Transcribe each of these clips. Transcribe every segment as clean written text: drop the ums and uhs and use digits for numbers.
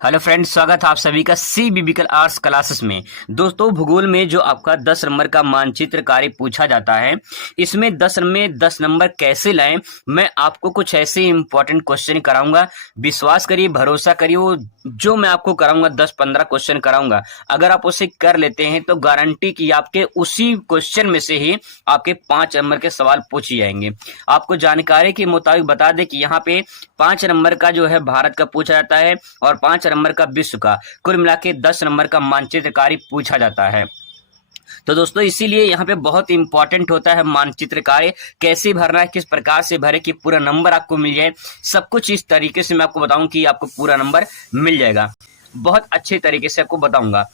Hello friends, स्वागत है आप सभी का सी बिबिकल आर्ट्स क्लासेस में। दोस्तों, भूगोल में जो आपका 10 नंबर का मानचित्र कार्य पूछा जाता है, इसमें 10 में 10 नंबर कैसे लाएं, मैं आपको कुछ ऐसे इंपॉर्टेंट क्वेश्चन कराऊंगा। विश्वास करिए, भरोसा करिए, वो जो मैं आपको कराऊंगा 10-15 क्वेश्चन कराऊंगा, अगर आप उसे कर लेते हैं तो गारंटी कि आपके उसी क्वेश्चन में से ही आपके 5 नंबर के सवाल पूछे जाएंगे। आपको जानकारी के मुताबिक बता दें कि यहाँ पे 5 नंबर का जो है भारत का पूछा जाता है और 5 नंबर का विश्व का, कुल मिला के 10 नंबर का मानचित्र कार्य पूछा जाता है। तो दोस्तों, इसीलिए यहाँ पे बहुत इंपॉर्टेंट होता है मानचित्र कार्य कैसे भरना है, किस प्रकार से भरे कि पूरा नंबर आपको मिल जाए। सब कुछ इस तरीके से मैं आपको बताऊं कि आपको पूरा नंबर मिल जाएगा। बहुत अच्छे तरीके से आपको बताऊंगा।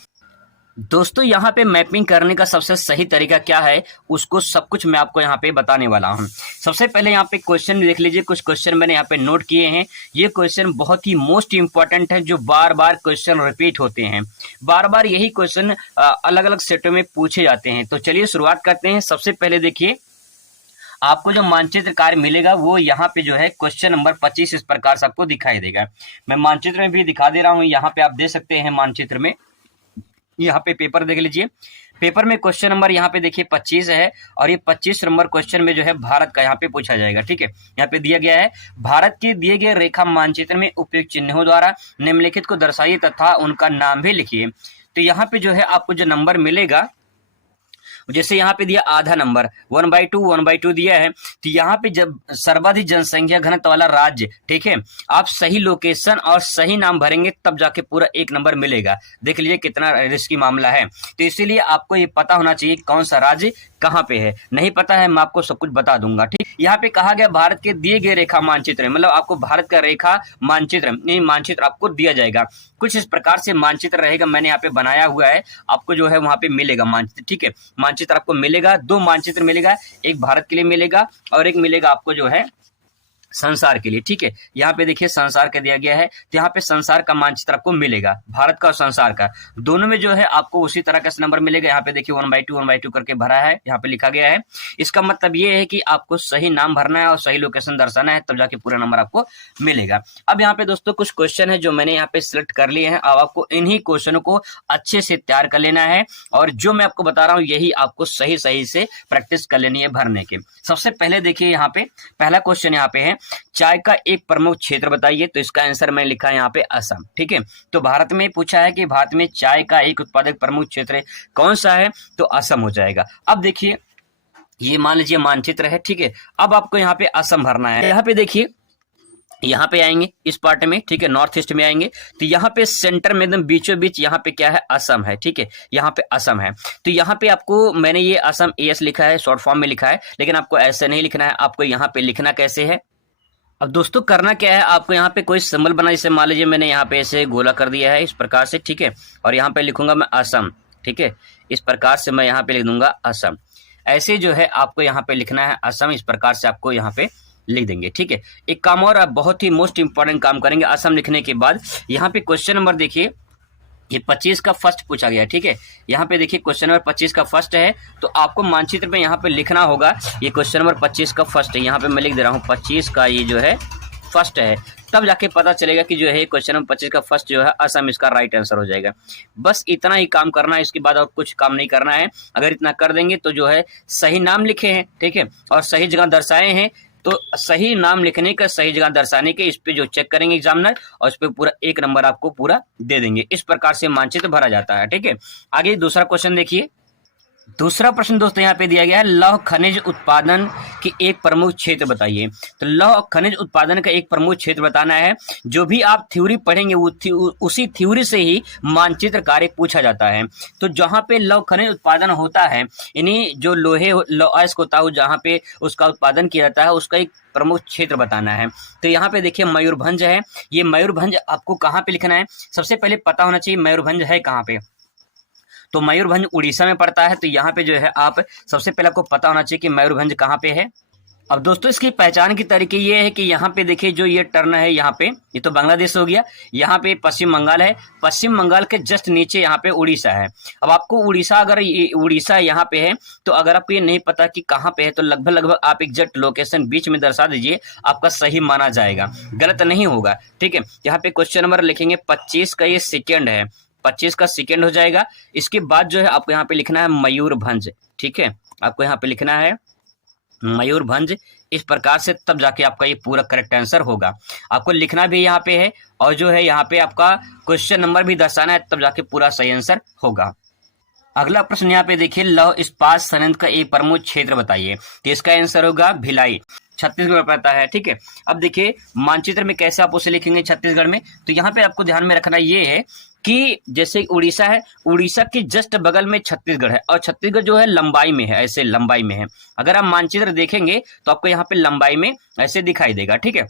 दोस्तों, यहाँ पे मैपिंग करने का सबसे सही तरीका क्या है, उसको सब कुछ मैं आपको यहाँ पे बताने वाला हूँ। सबसे पहले यहाँ पे क्वेश्चन देख लीजिए। कुछ क्वेश्चन मैंने यहाँ पे नोट किए हैं। ये क्वेश्चन बहुत ही मोस्ट इंपॉर्टेंट है, जो बार बार क्वेश्चन रिपीट होते हैं। बार बार यही क्वेश्चन अलग अलग सेटों में पूछे जाते हैं। तो चलिए शुरुआत करते हैं। सबसे पहले देखिए, आपको जो मानचित्र कार्य मिलेगा वो यहाँ पे जो है क्वेश्चन नंबर 25 इस प्रकार से आपको दिखाई देगा। मैं मानचित्र में भी दिखा दे रहा हूँ। यहाँ पे आप देख सकते हैं मानचित्र में, यहाँ पे पेपर देख लीजिए। पेपर में क्वेश्चन नंबर यहाँ पे देखिए 25 है और ये 25 नंबर क्वेश्चन में जो है भारत का यहाँ पे पूछा जाएगा। ठीक है, यहाँ पे दिया गया है, भारत के दिए गए रेखा मानचित्र में उपयुक्त चिन्हों द्वारा निम्नलिखित को दर्शाइए तथा उनका नाम भी लिखिए। तो यहाँ पे जो है आपको जो नंबर मिलेगा, जैसे यहाँ पे दिया आधा नंबर 1/2 दिया है, तो यहाँ पे जब सर्वाधिक जनसंख्या घनत्व वाला राज्य, ठीक है, आप सही लोकेशन और सही नाम भरेंगे तब जाके पूरा 1 नंबर मिलेगा। देख लीजिए कितना रिस्की मामला है। तो इसीलिए आपको ये पता होना चाहिए कौन सा राज्य कहाँ पे है। नहीं पता है, मैं आपको सब कुछ बता दूंगा। ठीक, यहाँ पे कहा गया भारत के दिए गए रेखा मानचित्र, मतलब आपको भारत का रेखा मानचित्र आपको दिया जाएगा। कुछ इस प्रकार से मानचित्र रहेगा, मैंने यहाँ पे बनाया हुआ है, आपको जो है वहां पे मिलेगा मानचित्र। ठीक है, मानचित्र आपको मिलेगा, 2 मानचित्र मिलेगा, एक भारत के लिए मिलेगा और एक मिलेगा आपको जो है संसार के लिए। ठीक है, यहाँ पे देखिए संसार का दिया गया है, तो यहाँ पे संसार का मानचित्र आपको मिलेगा, भारत का और संसार का दोनों में जो है आपको उसी तरह का नंबर मिलेगा। यहाँ पे देखिए 1/2 करके भरा है, यहाँ पे लिखा गया है। इसका मतलब ये है कि आपको सही नाम भरना है और सही लोकेशन दर्शाना है, तब जाके पूरा नंबर आपको मिलेगा। अब यहाँ पे दोस्तों कुछ क्वेश्चन है जो मैंने यहाँ पे सिलेक्ट कर लिए हैं। अब आपको इन्हीं क्वेश्चनों को अच्छे से तैयार कर लेना है और जो मैं आपको बता रहा हूँ यही आपको सही सही से प्रैक्टिस कर लेनी है भरने के। सबसे पहले देखिए, यहाँ पे पहला क्वेश्चन यहाँ पे है, चाय का एक प्रमुख क्षेत्र बताइए। तो इसका आंसर मैंने लिखा है यहाँ पे असम। ठीक है, तो भारत में पूछा है कि भारत में चाय का एक उत्पादक प्रमुख क्षेत्र कौन सा है, तो असम हो जाएगा। अब देखिए, ये मान लीजिए मानचित्र है। ठीक है, अब आपको यहाँ पे असम भरना है। यहाँ पे देखिए, यहाँ पे आएंगे इस पार्ट में, ठीक है, नॉर्थ ईस्ट में आएंगे, तो यहाँ पे सेंटर में एकदम बीचों बीच यहाँ पे क्या है, असम है। ठीक है, यहाँ पे असम है। तो यहाँ पे आपको मैंने ये असम एस लिखा है, शॉर्ट फॉर्म में लिखा है, लेकिन आपको ऐसे नहीं लिखना है। आपको यहाँ पे लिखना कैसे है, अब दोस्तों करना क्या है, आपको यहाँ पे कोई सिंबल बना, जैसे मान लीजिए मैंने यहाँ पे ऐसे गोला कर दिया है इस प्रकार से। ठीक है, और यहाँ पे लिखूंगा मैं असम। ठीक है, इस प्रकार से मैं यहाँ पे लिख दूंगा असम। ऐसे जो है आपको यहाँ पे लिखना है असम, इस प्रकार से आपको यहाँ पे लिख देंगे। ठीक है, एक काम और, आप बहुत ही मोस्ट इंपॉर्टेंट काम करेंगे असम लिखने के बाद। यहाँ पे क्वेश्चन नंबर देखिए, ये 25 का फर्स्ट पूछा गया है। ठीक है, यहाँ पे देखिए क्वेश्चन नंबर 25 का फर्स्ट है, तो आपको मानचित्र में यहाँ पे लिखना होगा, ये क्वेश्चन नंबर 25 का फर्स्ट है। यहाँ पे मैं लिख दे रहा हूँ 25 का ये जो है फर्स्ट है, तब जाके पता चलेगा कि जो है क्वेश्चन नंबर 25 का फर्स्ट जो है असम, इसका राइट आंसर हो जाएगा। बस इतना ही काम करना है, इसके बाद और कुछ काम नहीं करना है। अगर इतना कर देंगे तो जो है सही नाम लिखे हैं, ठीक है, और सही जगह दर्शाए हैं, तो सही नाम लिखने का, सही जगह दर्शाने के, इस पे जो चेक करेंगे एग्जामिनर और इस पे पूरा 1 नंबर आपको पूरा दे देंगे। इस प्रकार से मानचित्र भरा जाता है। ठीक है, आगे दूसरा क्वेश्चन देखिए। दूसरा प्रश्न दोस्तों यहाँ पे दिया गया है, लौह खनिज उत्पादन की एक प्रमुख क्षेत्र बताइए। तो लौह खनिज उत्पादन का एक प्रमुख क्षेत्र बताना है। जो भी आप थ्योरी पढ़ेंगे उसी थ्योरी से ही मानचित्र कार्य पूछा जाता है। तो जहाँ पे लौह खनिज उत्पादन होता है, यानी जो लौह अयस्क होता है जहाँ पे उसका उत्पादन किया जाता है, उसका एक प्रमुख क्षेत्र बताना है। तो यहाँ पे देखिए मयूरभंज है। ये मयूरभंज आपको कहाँ पे लिखना है, सबसे पहले पता होना चाहिए मयूरभंज है कहाँ पे। तो मयूरभंज उड़ीसा में पड़ता है। तो यहाँ पे जो है आप सबसे पहले आपको पता होना चाहिए कि मयूरभंज कहाँ पे है। अब दोस्तों इसकी पहचान की तरीके ये है कि यहाँ पे देखिए जो ये टर्न है, यहाँ पे ये तो बांग्लादेश हो गया, यहाँ पे पश्चिम बंगाल है, पश्चिम बंगाल के जस्ट नीचे यहाँ पे उड़ीसा है। अब आपको उड़ीसा, अगर ये उड़ीसा यहाँ पे है तो अगर आपको ये नहीं पता कि कहाँ पे है तो लगभग लगभग आप एग्जैक्ट लोकेशन बीच में दर्शा दीजिए, आपका सही माना जाएगा, गलत नहीं होगा। ठीक है, यहाँ पे क्वेश्चन नंबर लिखेंगे 25 का ये सेकेंड है, 25 का सेकेंड हो जाएगा। इसके बाद जो है आपको यहाँ पे लिखना है मयूरभंज। ठीक है, आपको यहाँ पे लिखना है मयूरभंज, इस प्रकार से तब जाके आपका ये पूरा करेक्ट आंसर होगा। आपको लिखना भी यहाँ पे है और जो है यहाँ पे आपका क्वेश्चन नंबर भी दर्शाना है, तब जाके पूरा सही आंसर होगा। अगला प्रश्न यहाँ पे देखिए, लौह इस्पात संयंत्र का एक प्रमुख क्षेत्र बताइए, तो इसका आंसर होगा भिलाई, छत्तीसगढ़ पड़ता है। ठीक है, अब देखिए मानचित्र में कैसे आप उसे लिखेंगे छत्तीसगढ़ में, तो यहाँ पे आपको ध्यान में रखना ये है कि जैसे उड़ीसा है, उड़ीसा के जस्ट बगल में छत्तीसगढ़ है और छत्तीसगढ़ जो है लंबाई में है, ऐसे लंबाई में है। अगर आप मानचित्र देखेंगे तो आपको यहाँ पे लंबाई में ऐसे दिखाई देगा। ठीक है,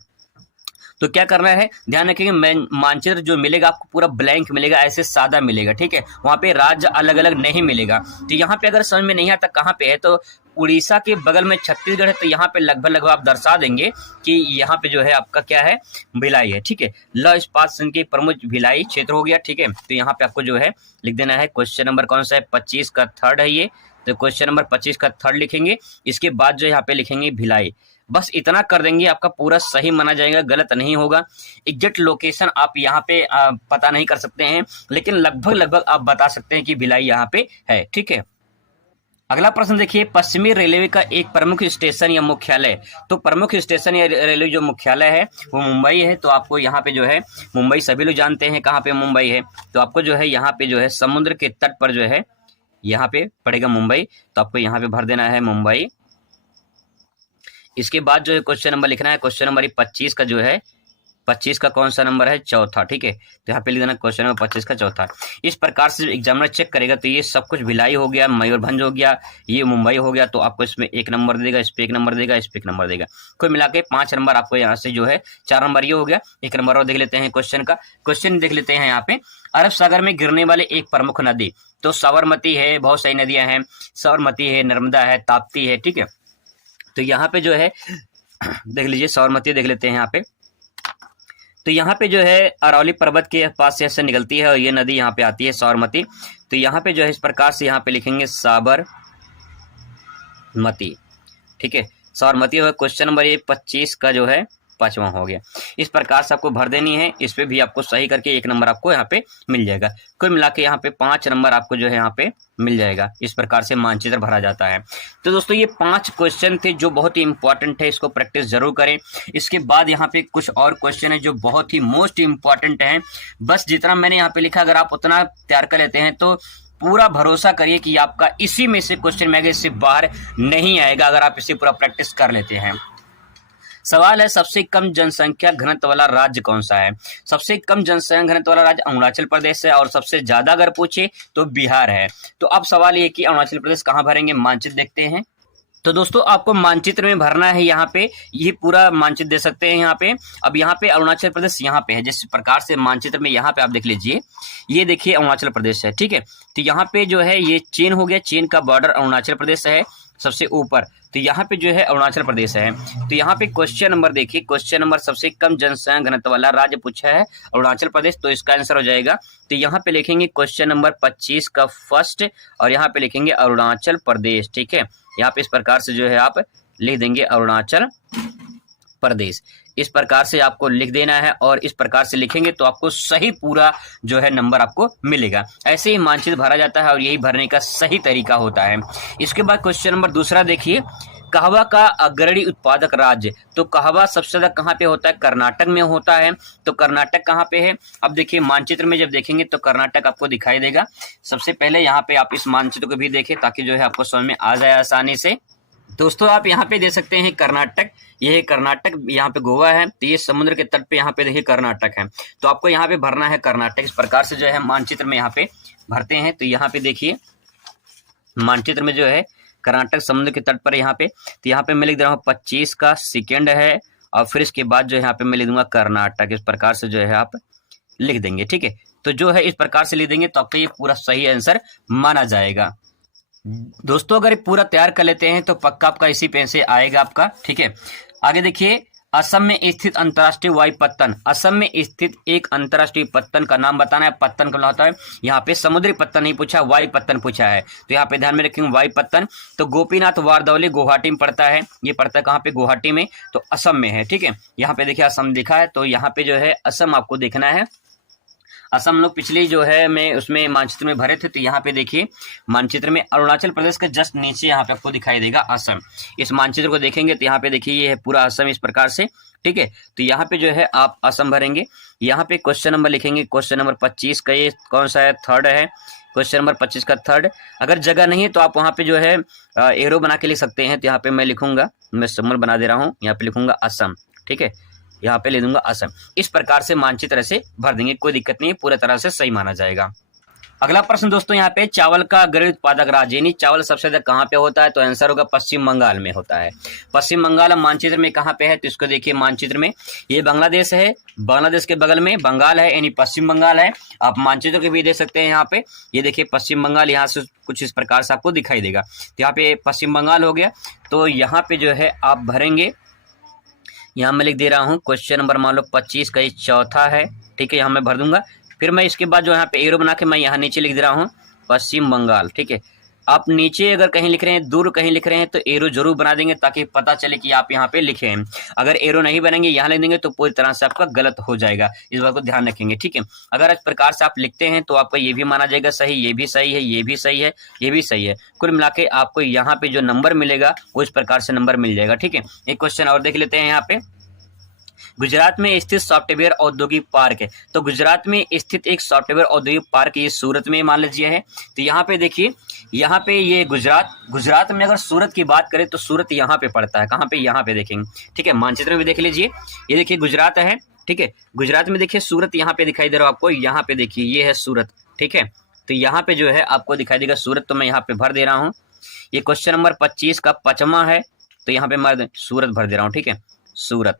तो क्या करना है, ध्यान रखेंगे मानचित्र जो मिलेगा आपको पूरा ब्लैंक मिलेगा, ऐसे सादा मिलेगा। ठीक है, वहाँ पे राज्य अलग अलग नहीं मिलेगा। तो यहाँ पे अगर समझ में नहीं आता कहाँ पे है, तो उड़ीसा के बगल में छत्तीसगढ़ है, तो यहाँ पे लगभग लगभग आप दर्शा देंगे कि यहाँ पे जो है आपका क्या है, भिलाई है। ठीक है, लौह इस्पात संघ के प्रमुख भिलाई क्षेत्र हो गया। ठीक है, तो यहाँ पे आपको जो है लिख देना है क्वेश्चन नंबर कौन सा है, 25 का थर्ड है ये, तो क्वेश्चन नंबर 25 का थर्ड लिखेंगे। इसके बाद जो यहाँ पे लिखेंगे भिलाई, बस इतना कर देंगे, आपका पूरा सही माना जाएगा, गलत नहीं होगा। एग्जैक्ट लोकेशन आप यहाँ पे पता नहीं कर सकते हैं, लेकिन लगभग लगभग आप बता सकते हैं कि भिलाई यहाँ पे है। ठीक है, अगला प्रश्न देखिए, पश्चिमी रेलवे का एक प्रमुख स्टेशन या मुख्यालय, तो प्रमुख स्टेशन या रेलवे जो मुख्यालय है वो मुंबई है। तो आपको यहाँ पे जो है मुंबई सभी लोग जानते हैं कहाँ पे मुंबई है, तो आपको जो है यहाँ पे जो है समुद्र के तट पर जो है यहाँ पे पड़ेगा मुंबई, तो आपको यहाँ पे भर देना है मुंबई। इसके बाद जो है क्वेश्चन नंबर लिखना है, क्वेश्चन नंबर 25 का जो है, 25 का कौन सा नंबर है, चौथा। ठीक है, तो यहाँ पे लिख देना क्वेश्चन नंबर 25 का चौथा। इस प्रकार से एग्जामिनर चेक करेगा तो ये सब कुछ भिलाई हो गया, मयूरभंज हो गया, ये मुंबई हो गया, तो आपको इसमें 1 नंबर देगा, इस पे 1 नंबर देगा, इस पे 1 नंबर देगा, कुल मिला के 5 नंबर आपको यहाँ से जो है 4 नंबर ये हो गया। 1 नंबर और देख लेते हैं क्वेश्चन का, क्वेश्चन देख लेते हैं यहाँ पे, अरब सागर में गिरने वाले एक प्रमुख नदी, तो साबरमती है, बहुत सारी नदियां हैं, साबरमती है, नर्मदा है, ताप्ती है। ठीक है, तो यहाँ पे जो है देख लीजिए, साबरमती देख लेते हैं यहाँ पे, तो यहाँ पे जो है अरवली पर्वत के पास से ऐसे निकलती है और ये नदी यहाँ पे आती है साबरमती। तो यहाँ पे जो है इस प्रकार से यहाँ पे लिखेंगे साबरमती। ठीक है, साबरमती हो, क्वेश्चन नंबर ये 25 का जो है 5वां हो गया। इस प्रकार से आपको भर देनी है, इस पे भी आपको सही करके 1 नंबर आपको यहाँ पे मिल जाएगा। कुल मिला के यहाँ पे 5 नंबर आपको जो है यहाँ पे मिल जाएगा। इस प्रकार से मानचित्र भरा जाता है। तो दोस्तों ये 5 क्वेश्चन थे जो बहुत ही इंपॉर्टेंट है, इसको प्रैक्टिस जरूर करें। इसके बाद यहाँ पे कुछ और क्वेश्चन है जो बहुत ही मोस्ट इंपॉर्टेंट है, बस जितना मैंने यहाँ पे लिखा अगर आप उतना तैयार कर लेते हैं तो पूरा भरोसा करिए कि आपका इसी में से क्वेश्चन मैगजीन से बाहर नहीं आएगा, अगर आप इसे पूरा प्रैक्टिस कर लेते हैं। सवाल है, सबसे कम जनसंख्या घनत्व वाला राज्य कौन सा है? सबसे कम जनसंख्या घनत्व वाला राज्य अरुणाचल प्रदेश है, और सबसे ज्यादा अगर पूछे तो बिहार है। तो अब सवाल ये कि अरुणाचल प्रदेश कहाँ भरेंगे, मानचित्र देखते हैं। तो दोस्तों आपको मानचित्र में भरना है, यहाँ पे ये पूरा मानचित्र दे सकते हैं यहाँ पे। अब यहाँ पे अरुणाचल प्रदेश यहाँ पे है, जिस प्रकार से मानचित्र में यहाँ पे आप देख लीजिए, ये देखिए अरुणाचल प्रदेश है। ठीक है, तो यहाँ पे जो है ये चीन हो गया, चीन का बॉर्डर अरुणाचल प्रदेश है सबसे ऊपर, तो यहाँ पे जो है अरुणाचल प्रदेश है। तो यहाँ पे क्वेश्चन नंबर देखिए, क्वेश्चन नंबर सबसे कम जनसंख्या घनत्व वाला राज्य पूछा है अरुणाचल प्रदेश, तो इसका आंसर हो जाएगा। तो यहाँ पे लिखेंगे क्वेश्चन नंबर 25 का फर्स्ट, और यहाँ पे लिखेंगे अरुणाचल प्रदेश। ठीक है, यहाँ पे इस प्रकार से जो है आप लिख देंगे अरुणाचल प्रदेश। इस प्रकार से आपको लिख देना है, और इस प्रकार से लिखेंगे तो आपको सही पूरा जो है नंबर आपको मिलेगा। ऐसे ही मानचित्र भरा जाता है और यही भरने का सही तरीका होता है। इसके बाद क्वेश्चन नंबर दूसरा देखिए, कहवा का अग्रणी उत्पादक राज्य, तो कहवा सबसे ज्यादा कहाँ पे होता है, कर्नाटक में होता है। तो कर्नाटक कहाँ पे है, अब देखिए मानचित्र में जब देखेंगे तो कर्नाटक आपको दिखाई देगा। सबसे पहले यहाँ पे आप इस मानचित्र को भी देखें ताकि जो है आपको समझ में आ जाए आसानी से। दोस्तों आप यहाँ पे देख सकते हैं कर्नाटक, ये है कर्नाटक, यहाँ पे गोवा है, तो ये समुद्र के तट पे यहाँ पे देखिए कर्नाटक है। तो आपको यहाँ पे भरना है कर्नाटक। इस प्रकार से जो है मानचित्र में यहाँ पे भरते हैं। तो यहाँ पे देखिए मानचित्र में जो है कर्नाटक समुद्र के तट पर यहाँ पे, तो यहाँ पे मैं लिख दे रहा हूँ 25 का सेकेंड है, और फिर इसके बाद जो है यहाँ पे मैं लिख दूंगा कर्नाटक। इस प्रकार से जो है आप लिख देंगे। ठीक है, तो जो है इस प्रकार से लिख देंगे तो आपका ये पूरा सही आंसर माना जाएगा। दोस्तों अगर ये पूरा तैयार कर लेते हैं तो पक्का आपका इसी पेन से आएगा आपका। ठीक है, आगे देखिए, असम में स्थित अंतर्राष्ट्रीय वायु पत्तन। असम में स्थित एक अंतर्राष्ट्रीय पत्तन का नाम बताना है। पत्तन क्या होता है, यहाँ पे समुद्री पत्तन नहीं पूछा, वायु पत्तन पूछा है, तो यहाँ पे ध्यान में रखेंगे वायु पत्तन। तो गोपीनाथ वारदौली गुवाहाटी में पड़ता है, ये पड़ता है कहाँ पे, गुवाहाटी में, तो असम में है। ठीक है, यहाँ पे देखिए असम लिखा है, तो यहाँ पे जो है असम आपको देखना है। असम लोग पिछली जो है मैं उसमें मानचित्र में भरे थे, तो यहाँ पे देखिए मानचित्र में अरुणाचल प्रदेश के जस्ट नीचे यहाँ पे आपको दिखाई देगा असम। इस मानचित्र को देखेंगे तो यहाँ पे देखिए ये है पूरा असम इस प्रकार से। ठीक है, तो यहाँ पे जो है आप असम भरेंगे। यहाँ पे क्वेश्चन नंबर लिखेंगे, क्वेश्चन नंबर 25 का ये कौन सा है, थर्ड है, क्वेश्चन नंबर 25 का थर्ड। अगर जगह नहीं है तो आप वहाँ पे जो है एरो बना के लिख सकते हैं। तो यहाँ पे मैं लिखूंगा, मैं सिंबल बना दे रहा हूँ, यहाँ पे लिखूंगा असम। ठीक है, यहाँ पे ले दूंगा असम। इस प्रकार से मानचित्र से भर देंगे, कोई दिक्कत नहीं, पूरी तरह से सही माना जाएगा। अगला प्रश्न दोस्तों, यहाँ पे चावल का अग्रणी उत्पादक राज्य, यानी चावल सबसे ज्यादा कहाँ पे होता है, तो आंसर होगा पश्चिम बंगाल में होता है। पश्चिम बंगाल मानचित्र में कहाँ पे है, तो इसको देखिए मानचित्र में, ये बांग्लादेश है, बांग्लादेश के बगल में बंगाल है, यानी पश्चिम बंगाल है। आप मानचित्र को भी देख सकते हैं, यहाँ पे ये देखिए पश्चिम बंगाल, यहाँ से कुछ इस प्रकार से आपको दिखाई देगा। तो यहाँ पे पश्चिम बंगाल हो गया, तो यहाँ पे जो है आप भरेंगे, यहाँ मैं लिख दे रहा हूँ क्वेश्चन नंबर मान लो 25 का ये चौथा है। ठीक है, यहाँ मैं भर दूंगा। फिर मैं इसके बाद जो यहाँ पे एरो बना के मैं यहाँ नीचे लिख दे रहा हूँ पश्चिम बंगाल। ठीक है, आप नीचे अगर कहीं लिख रहे हैं, दूर कहीं लिख रहे हैं, तो एरो जरूर बना देंगे ताकि पता चले कि आप यहाँ पे लिखे हैं। अगर एरो नहीं बनेंगे, यहाँ लिख देंगे, तो पूरी तरह से आपका गलत हो जाएगा, इस बात को ध्यान रखेंगे। ठीक है, अगर इस प्रकार से आप लिखते हैं तो आपका ये भी माना जाएगा सही, ये भी सही है, ये भी सही है, ये भी सही है। कुल मिला के आपको यहाँ पे जो नंबर मिलेगा वो इस प्रकार से नंबर मिल जाएगा। ठीक है, एक क्वेश्चन और देख लेते हैं। यहाँ पे गुजरात में स्थित सॉफ्टवेयर औद्योगिक पार्क है, तो गुजरात में स्थित एक सॉफ्टवेयर औद्योगिक पार्क ये सूरत में मान लीजिए है। तो यहाँ पे देखिए, यहाँ पे ये गुजरात में अगर सूरत की बात करें तो सूरत यहाँ पे पड़ता है, कहाँ पे, यहाँ पे देखेंगे। ठीक है, मानचित्र में भी देख लीजिए, ये देखिए गुजरात है। ठीक है, गुजरात में देखिए सूरत यहाँ पे दिखाई दे रहा है आपको, यहाँ पे देखिए ये है सूरत। ठीक है, तो यहाँ पे जो है आपको दिखाई देगा सूरत, तो मैं यहाँ पे भर दे रहा हूँ। ये क्वेश्चन नंबर 25 का 5वां है, तो यहाँ पे मैं सूरत भर दे रहा हूँ। ठीक है, सूरत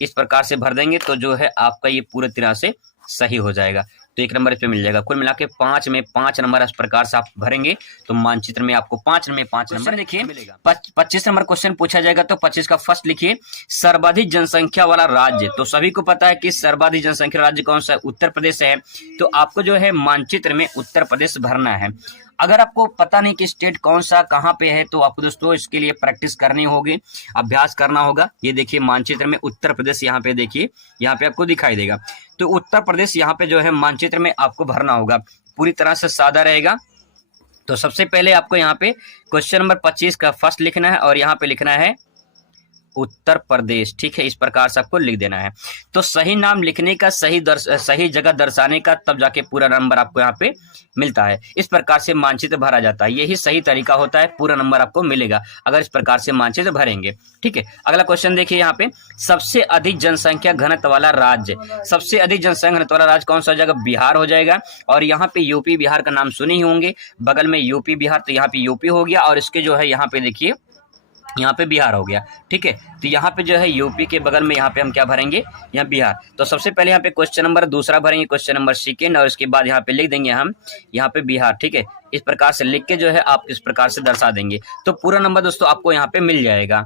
इस प्रकार से भर देंगे तो जो है आपका ये पूरी तरह से सही हो जाएगा, तो 1 नंबर इस पे मिल जाएगा। कुल मिला के 5 में 5 नंबर इस प्रकार से आप भरेंगे तो मानचित्र में आपको 5 में 5 नंबर देखिए मिलेगा। 25 नंबर क्वेश्चन पूछा जाएगा, तो 25 का फर्स्ट लिखिए, सर्वाधिक जनसंख्या वाला राज्य। तो सभी को पता है कि सर्वाधिक जनसंख्या राज्य कौन सा है, उत्तर प्रदेश है। तो आपको जो है मानचित्र में उत्तर प्रदेश भरना है। अगर आपको पता नहीं कि स्टेट कौन सा कहाँ पे है, तो आपको दोस्तों इसके लिए प्रैक्टिस करनी होगी, अभ्यास करना होगा। ये देखिए मानचित्र में उत्तर प्रदेश यहाँ पे देखिए, यहाँ पे आपको दिखाई देगा, तो उत्तर प्रदेश यहाँ पे जो है मानचित्र में आपको भरना होगा। पूरी तरह से सादा रहेगा। तो सबसे पहले आपको यहाँ पे क्वेश्चन नंबर 25 का फर्स्ट लिखना है और यहाँ पे लिखना है उत्तर प्रदेश। ठीक है, इस प्रकार से आपको लिख देना है। तो सही नाम लिखने का सही जगह दर्शाने का तब जाके पूरा नंबर आपको यहाँ पे मिलता है। इस प्रकार से मानचित्र भरा जाता है, यही सही तरीका होता है, पूरा नंबर आपको मिलेगा अगर इस प्रकार से मानचित्र भरेंगे। ठीक है, अगला क्वेश्चन देखिए, यहाँ पे सबसे अधिक जनसंख्या घनत्व वाला राज्य। सबसे अधिक जनसंख्या घनत्व वाला राज्य कौन सा हो जाएगा, बिहार हो जाएगा। और यहाँ पे यूपी बिहार का नाम सुने ही होंगे, बगल में यूपी बिहार, तो यहाँ पे यूपी हो गया और इसके जो है यहाँ पे देखिए यहाँ पे बिहार हो गया। ठीक है, तो यहाँ पे जो है यूपी के बगल में यहाँ पे हम क्या भरेंगे, यहाँ बिहार। तो सबसे पहले यहाँ पे क्वेश्चन नंबर दूसरा भरेंगे, क्वेश्चन नंबर सेकेंड, और इसके बाद यहाँ पे लिख देंगे हम यहाँ पे बिहार। ठीक है, इस प्रकार से लिख के जो है आप इस प्रकार से दर्शा देंगे तो पूरा नंबर दोस्तों आपको यहाँ पे मिल जाएगा।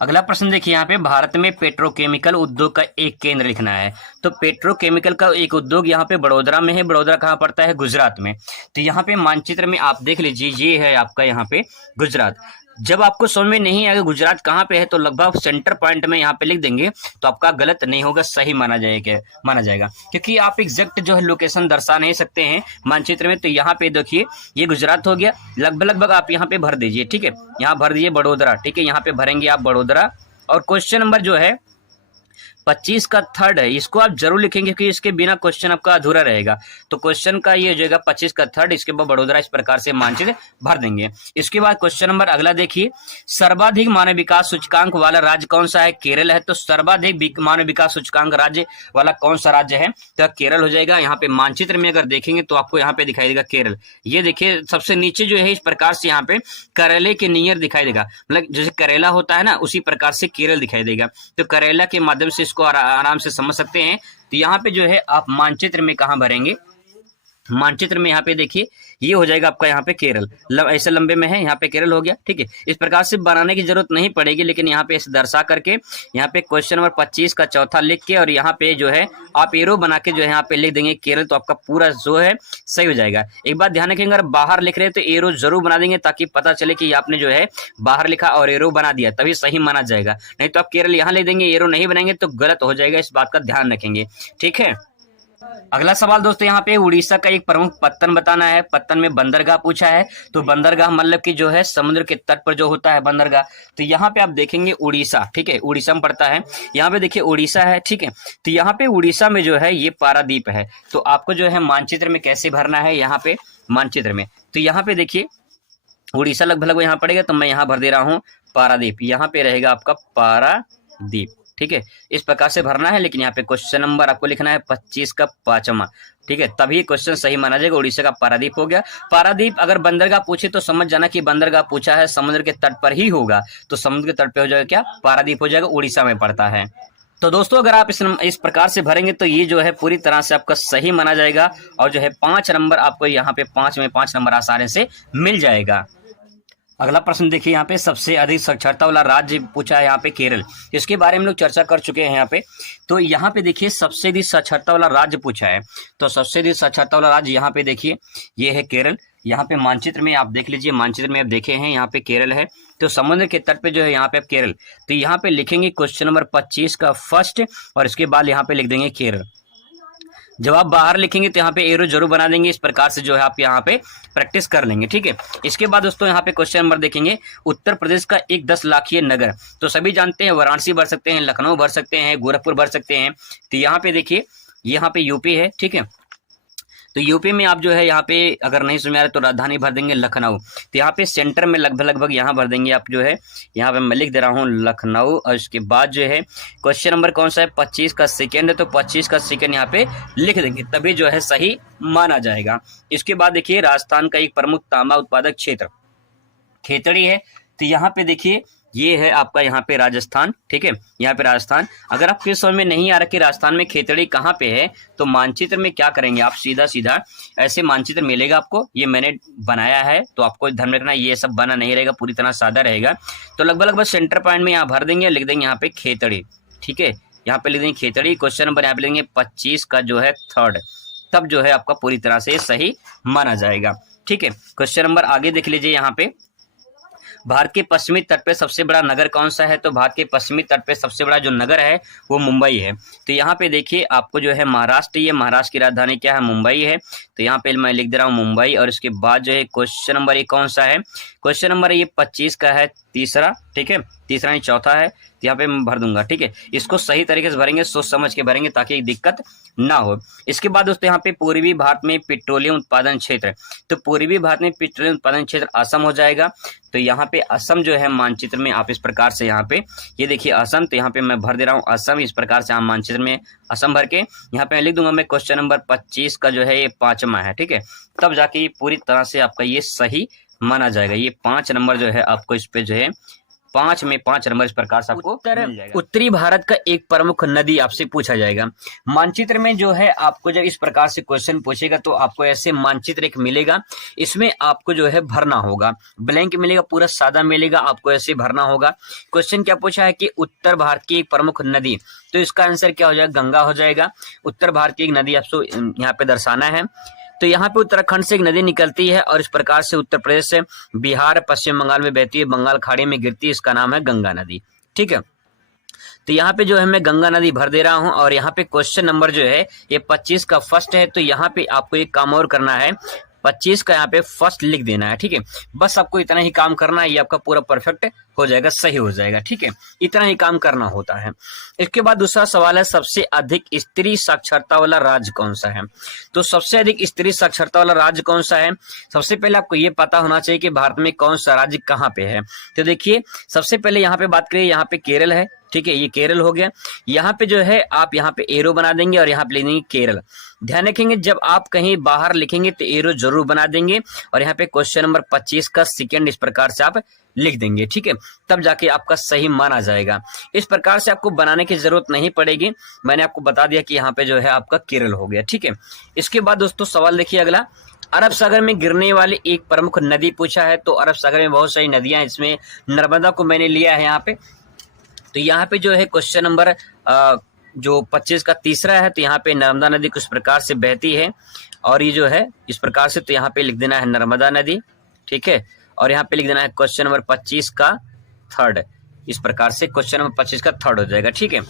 अगला प्रश्न देखिए, यहाँ पे भारत में पेट्रोकेमिकल उद्योग का एक केंद्र लिखना है। तो पेट्रोकेमिकल का एक उद्योग यहाँ पे बड़ोदरा में है। बड़ोदरा कहाँ पड़ता है, गुजरात में। तो यहाँ पे मानचित्र में आप देख लीजिए, ये है आपका यहाँ पे गुजरात। जब आपको समझ में नहीं आएगा गुजरात कहाँ पे है, तो लगभग सेंटर पॉइंट में यहाँ पे लिख देंगे तो आपका गलत नहीं होगा, सही माना जाएगा, क्योंकि आप एग्जैक्ट जो है लोकेशन दर्शा नहीं सकते हैं मानचित्र में। तो यहाँ पे देखिए ये गुजरात हो गया, लगभग आप यहाँ पे भर दीजिए। ठीक है, यहाँ भर दीजिए बड़ोदरा। ठीक है, यहाँ पे भरेंगे आप बड़ोदरा। और क्वेश्चन नंबर जो है 25 का थर्ड है, इसको आप जरूर लिखेंगे क्योंकि इसके बिना क्वेश्चन आपका अधूरा रहेगा। तो क्वेश्चन का ये हो जाएगा 25 का थर्ड, इसके बाद बड़ोदरा इस प्रकार से मानचित्र भर देंगे। इसके बाद क्वेश्चन नंबर अगला देखिए, सर्वाधिक मानव विकास सूचकांक वाला राज्य कौन सा है, केरल है। तो सर्वाधिक मानव विकास सूचकांक राज्य वाला कौन सा राज्य है, तो केरल हो जाएगा। यहाँ पे मानचित्र में अगर देखेंगे तो आपको यहाँ पे दिखाई देगा केरल। ये देखिए सबसे नीचे जो है इस प्रकार से यहाँ पे करेले के नियर दिखाई देगा, मतलब जैसे करेला होता है ना, उसी प्रकार से केरल दिखाई देगा। तो करेला के माध्यम से इसको आराम से समझ सकते हैं। तो यहाँ पे जो है आप मानचित्र में कहाँ भरेंगे, मानचित्र में यहाँ पे देखिए ये हो जाएगा आपका यहाँ पे केरल, ऐसे लंबे में है, यहाँ पे केरल हो गया। ठीक है, इस प्रकार से बनाने की जरूरत नहीं पड़ेगी, लेकिन यहाँ पे इसे दर्शा करके यहाँ पे क्वेश्चन नंबर 25 का चौथा लिख के और यहाँ पे जो है आप एरो बना के जो है यहाँ पे लिख देंगे केरल, तो आपका पूरा जो है सही हो जाएगा। एक बात ध्यान रखेंगे, अगर बाहर लिख रहे हैं तो एरो जरूर बना देंगे, ताकि पता चले कि आपने जो है बाहर लिखा और एरो बना दिया, तभी सही माना जाएगा। नहीं तो आप केरल यहाँ लिख देंगे, एरो नहीं बनाएंगे तो गलत हो जाएगा, इस बात का ध्यान रखेंगे। ठीक है, अगला सवाल दोस्तों यहाँ पे उड़ीसा का एक प्रमुख पत्तन बताना है। पत्तन में बंदरगाह पूछा है, तो बंदरगाह मतलब कि जो है समुद्र के तट पर जो होता है बंदरगाह। तो यहाँ पे आप देखेंगे उड़ीसा, ठीक है, उड़ीसा में पड़ता है। यहाँ पे देखिए उड़ीसा है, ठीक है। तो यहाँ पे उड़ीसा में जो है ये पारादीप है। तो आपको जो है मानचित्र में कैसे भरना है, यहाँ पे मानचित्र में, तो यहाँ पे देखिए उड़ीसा लगभग यहाँ पड़ेगा, तो मैं यहाँ भर दे रहा हूँ पारादीप। यहाँ पे रहेगा आपका पारादीप। ठीक है, इस प्रकार से भरना है। लेकिन यहाँ पे क्वेश्चन नंबर आपको लिखना है 25 का 5वां। ठीक है, तभी क्वेश्चन सही माना जाएगा। उड़ीसा का पारादीप हो गया। पारादीप अगर बंदरगाह पूछे तो समझ जाना कि बंदरगाह पूछा है समुद्र के तट पर ही होगा, तो समुद्र के तट पे हो जाएगा क्या, पारादीप हो जाएगा, उड़ीसा में पड़ता है। तो दोस्तों अगर आप इस प्रकार से भरेंगे तो ये जो है पूरी तरह से आपका सही माना जाएगा, और जो है 5 नंबर आपको यहाँ पे 5 में 5 नंबर आसानी से मिल जाएगा। अगला प्रश्न देखिए, यहाँ पे सबसे अधिक साक्षरता वाला राज्य पूछा है, यहाँ पे केरल। इसके बारे में लोग चर्चा कर चुके हैं यहाँ पे। तो यहाँ पे देखिए सबसे अधिक साक्षरता वाला राज्य पूछा है, तो सबसे अधिक साक्षरता वाला राज्य यहाँ पे देखिए ये है केरल। यहाँ पे मानचित्र में आप देख लीजिए, मानचित्र में आप देखे हैं यहाँ पे केरल है, तो समुद्र के तट पे जो है यहाँ पे आप केरल। तो यहाँ पे लिखेंगे क्वेश्चन नंबर 25 का फर्स्ट, और इसके बाद यहाँ पे लिख देंगे केरल। जब आप बाहर लिखेंगे तो यहाँ पे एरो जरूर बना देंगे, इस प्रकार से जो है आप यहाँ पे प्रैक्टिस कर लेंगे। ठीक है, इसके बाद दोस्तों यहाँ पे क्वेश्चन नंबर देखेंगे उत्तर प्रदेश का एक 10 लाखीय नगर। तो सभी जानते हैं वाराणसी भर सकते हैं, लखनऊ भर सकते हैं, गोरखपुर भर सकते हैं। तो यहाँ पे देखिए यहाँ पे यूपी है। ठीक है, तो यूपी में आप जो है यहाँ पे अगर नहीं समझ आ रहा तो राजधानी भर देंगे लखनऊ। तो यहाँ पे सेंटर में लगभग यहाँ भर देंगे आप जो है, यहाँ पे मैं लिख दे रहा हूँ लखनऊ। और इसके बाद जो है क्वेश्चन नंबर कौन सा है, 25 का सेकेंड है, तो 25 का सेकेंड यहाँ पे लिख देंगे, तभी जो है सही माना जाएगा। इसके बाद देखिए राजस्थान का एक प्रमुख तांबा उत्पादक क्षेत्र खेतड़ी है। तो यहाँ पे देखिए ये है आपका यहाँ पे राजस्थान। ठीक है, यहाँ पे राजस्थान। अगर आपके समझ में नहीं आ रहा कि राजस्थान में खेतड़ी कहाँ पे है, तो मानचित्र में क्या करेंगे आप, सीधा ऐसे मानचित्र मिलेगा आपको, ये मैंने बनाया है, तो आपको ध्यान रखना ये सब बना नहीं रहेगा, पूरी तरह सादा रहेगा। तो लगभग सेंटर पॉइंट में यहाँ भर देंगे, लिख देंगे यहाँ पे खेतड़ी। ठीक है, यहाँ पे लिख देंगे खेतड़ी। क्वेश्चन नंबर यहाँ पे लिखेंगे 25 का जो है 3rd, तब जो है आपका पूरी तरह से सही माना जाएगा। ठीक है, क्वेश्चन नंबर आगे देख लीजिए। यहाँ पे भारत के पश्चिमी तट पे सबसे बड़ा नगर कौन सा है, तो भारत के पश्चिमी तट पे सबसे बड़ा जो नगर है वो मुंबई है। तो यहाँ पे देखिए आपको जो है महाराष्ट्र, ये महाराष्ट्र की राजधानी क्या है, मुंबई है। तो यहाँ पे मैं लिख दे रहा हूँ मुंबई। और इसके बाद जो है क्वेश्चन नंबर ये कौन सा है, क्वेश्चन नंबर ये 25 का है 3रा। ठीक है, 3रा नहीं 4था है, तो यहाँ पे मैं भर दूंगा। ठीक है, इसको सही तरीके से भरेंगे, सोच समझ के भरेंगे ताकि दिक्कत ना हो। इसके बाद दोस्तों यहाँ पे पूर्वी भारत में पेट्रोलियम उत्पादन क्षेत्र, तो पूर्वी भारत में पेट्रोलियम उत्पादन क्षेत्र असम हो जाएगा। तो यहाँ पे असम जो है मानचित्र में आप इस प्रकार से यहाँ पे ये देखिए असम, तो यहाँ पे मैं भर दे रहा हूँ असम। इस प्रकार से आप मानचित्र में असम भर के यहाँ पे लिख दूंगा मैं क्वेश्चन नंबर 25 का जो है ये 5वां है। ठीक है, तब जाके ये पूरी तरह से आपका ये सही माना जाएगा। ये 5 नंबर जो है आपको इस पे जो है 5 में 5 नंबर इस प्रकार से आपको मिल जाएगा। उत्तरी भारत का एक प्रमुख नदी आपसे पूछा जाएगा। मानचित्र में जो है आपको जब इस प्रकार से क्वेश्चन पूछेगा तो आपको ऐसे मानचित्र एक मिलेगा, इसमें आपको जो है भरना होगा, ब्लैंक मिलेगा, पूरा सादा मिलेगा, आपको ऐसे भरना होगा। क्वेश्चन क्या पूछा है कि उत्तर भारत की एक प्रमुख नदी, तो इसका आंसर क्या हो जाएगा, गंगा हो जाएगा। उत्तर भारत की एक नदी आपको यहाँ पे दर्शाना है। तो यहाँ पे उत्तराखंड से एक नदी निकलती है और इस प्रकार से उत्तर प्रदेश से बिहार पश्चिम बंगाल में बहती है, बंगाल खाड़ी में गिरती है, इसका नाम है गंगा नदी। ठीक है, तो यहाँ पे जो है मैं गंगा नदी भर दे रहा हूँ। और यहाँ पे क्वेश्चन नंबर जो है ये 25 का फर्स्ट है, तो यहाँ पे आपको एक काम और करना है, 25 का यहाँ पे फर्स्ट लिख देना है। ठीक है, बस आपको इतना ही काम करना है, ये आपका पूरा परफेक्ट हो जाएगा, सही हो जाएगा। ठीक है, इतना ही काम करना होता है। इसके बाद दूसरा सवाल है सबसे अधिक स्त्री साक्षरता वाला राज्य कौन सा है। तो सबसे अधिक स्त्री साक्षरता वाला राज्य कौन सा है, सबसे पहले आपको ये पता होना चाहिए कि भारत में कौन सा राज्य कहाँ पे है। तो देखिए सबसे पहले यहाँ पे बात करिए, यहाँ पे केरल है। ठीक है, ये केरल हो गया। यहाँ पे जो है आप यहाँ पे एरो बना देंगे और यहाँ पे लिख देंगे केरल। ध्यान रखेंगे जब आप कहीं बाहर लिखेंगे तो एरो जरूर बना देंगे और यहाँ पे क्वेश्चन नंबर 25 का सेकंड इस प्रकार से आप लिख देंगे, ठीक है, तब जाके आपका सही माना जाएगा। इस प्रकार से आपको बनाने की जरूरत नहीं पड़ेगी, मैंने आपको बता दिया कि यहाँ पे जो है आपका केरल हो गया, ठीक है। इसके बाद दोस्तों सवाल देखिए अगला, अरब सागर में गिरने वाली एक प्रमुख नदी पूछा है। तो अरब सागर में बहुत सारी नदियां, इसमें नर्मदा को मैंने लिया है यहाँ पे। तो यहाँ पे जो है क्वेश्चन नंबर जो 25 का तीसरा है, तो यहाँ पे नर्मदा नदी किस प्रकार से बहती है और ये जो है इस प्रकार से, तो यहाँ पे लिख देना है नर्मदा नदी, ठीक है, और यहाँ पे लिख देना है क्वेश्चन नंबर 25 का थर्ड। इस प्रकार से क्वेश्चन नंबर 25 का थर्ड हो जाएगा, ठीक है।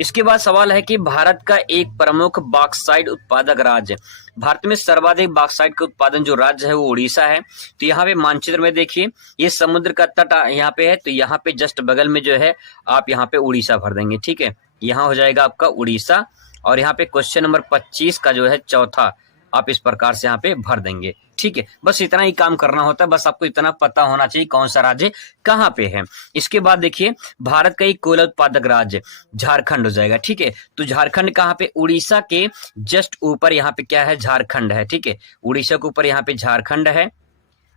इसके बाद सवाल है कि भारत का एक प्रमुख बॉक्साइट उत्पादक राज्य, भारत में सर्वाधिक बॉक्साइट का उत्पादन जो राज्य है वो उड़ीसा है। तो यहाँ पे मानचित्र में देखिए ये समुद्र का तट यहाँ पे है, तो यहाँ पे जस्ट बगल में जो है आप यहाँ पे उड़ीसा भर देंगे, ठीक है, यहाँ हो जाएगा आपका उड़ीसा। और यहाँ पे क्वेश्चन नंबर 25 का जो है चौथा आप इस प्रकार से यहाँ पे भर देंगे, ठीक है। बस इतना ही काम करना होता है, बस आपको इतना पता होना चाहिए कौन सा राज्य कहाँ पे है। इसके बाद देखिए भारत का एक कोयला उत्पादक राज्य झारखंड हो जाएगा, ठीक है। तो झारखंड कहाँ पे, उड़ीसा के जस्ट ऊपर यहाँ पे क्या है, झारखंड है, ठीक है, उड़ीसा के ऊपर यहाँ पे झारखंड है।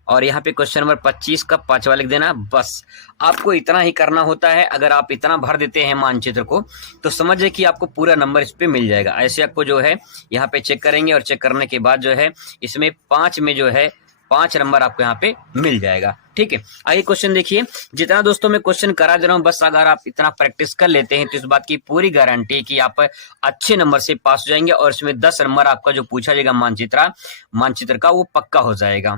और यहाँ पे क्वेश्चन नंबर 25 का पांचवा लिख देना। बस आपको इतना ही करना होता है। अगर आप इतना भर देते हैं मानचित्र को तो समझिए कि आपको पूरा नंबर इस पे मिल जाएगा। ऐसे आपको जो है यहाँ पे चेक करेंगे और चेक करने के बाद जो है इसमें 5 में जो है 5 नंबर आपको यहाँ पे मिल जाएगा, ठीक है। आइए क्वेश्चन देखिए, जितना दोस्तों मैं क्वेश्चन करा दे रहा हूँ, बस अगर आप इतना प्रैक्टिस कर लेते हैं तो इस बात की पूरी गारंटी है कि आप अच्छे नंबर से पास हो जाएंगे और इसमें 10 नंबर आपका जो पूछा जाएगा मानचित्र का वो पक्का हो जाएगा।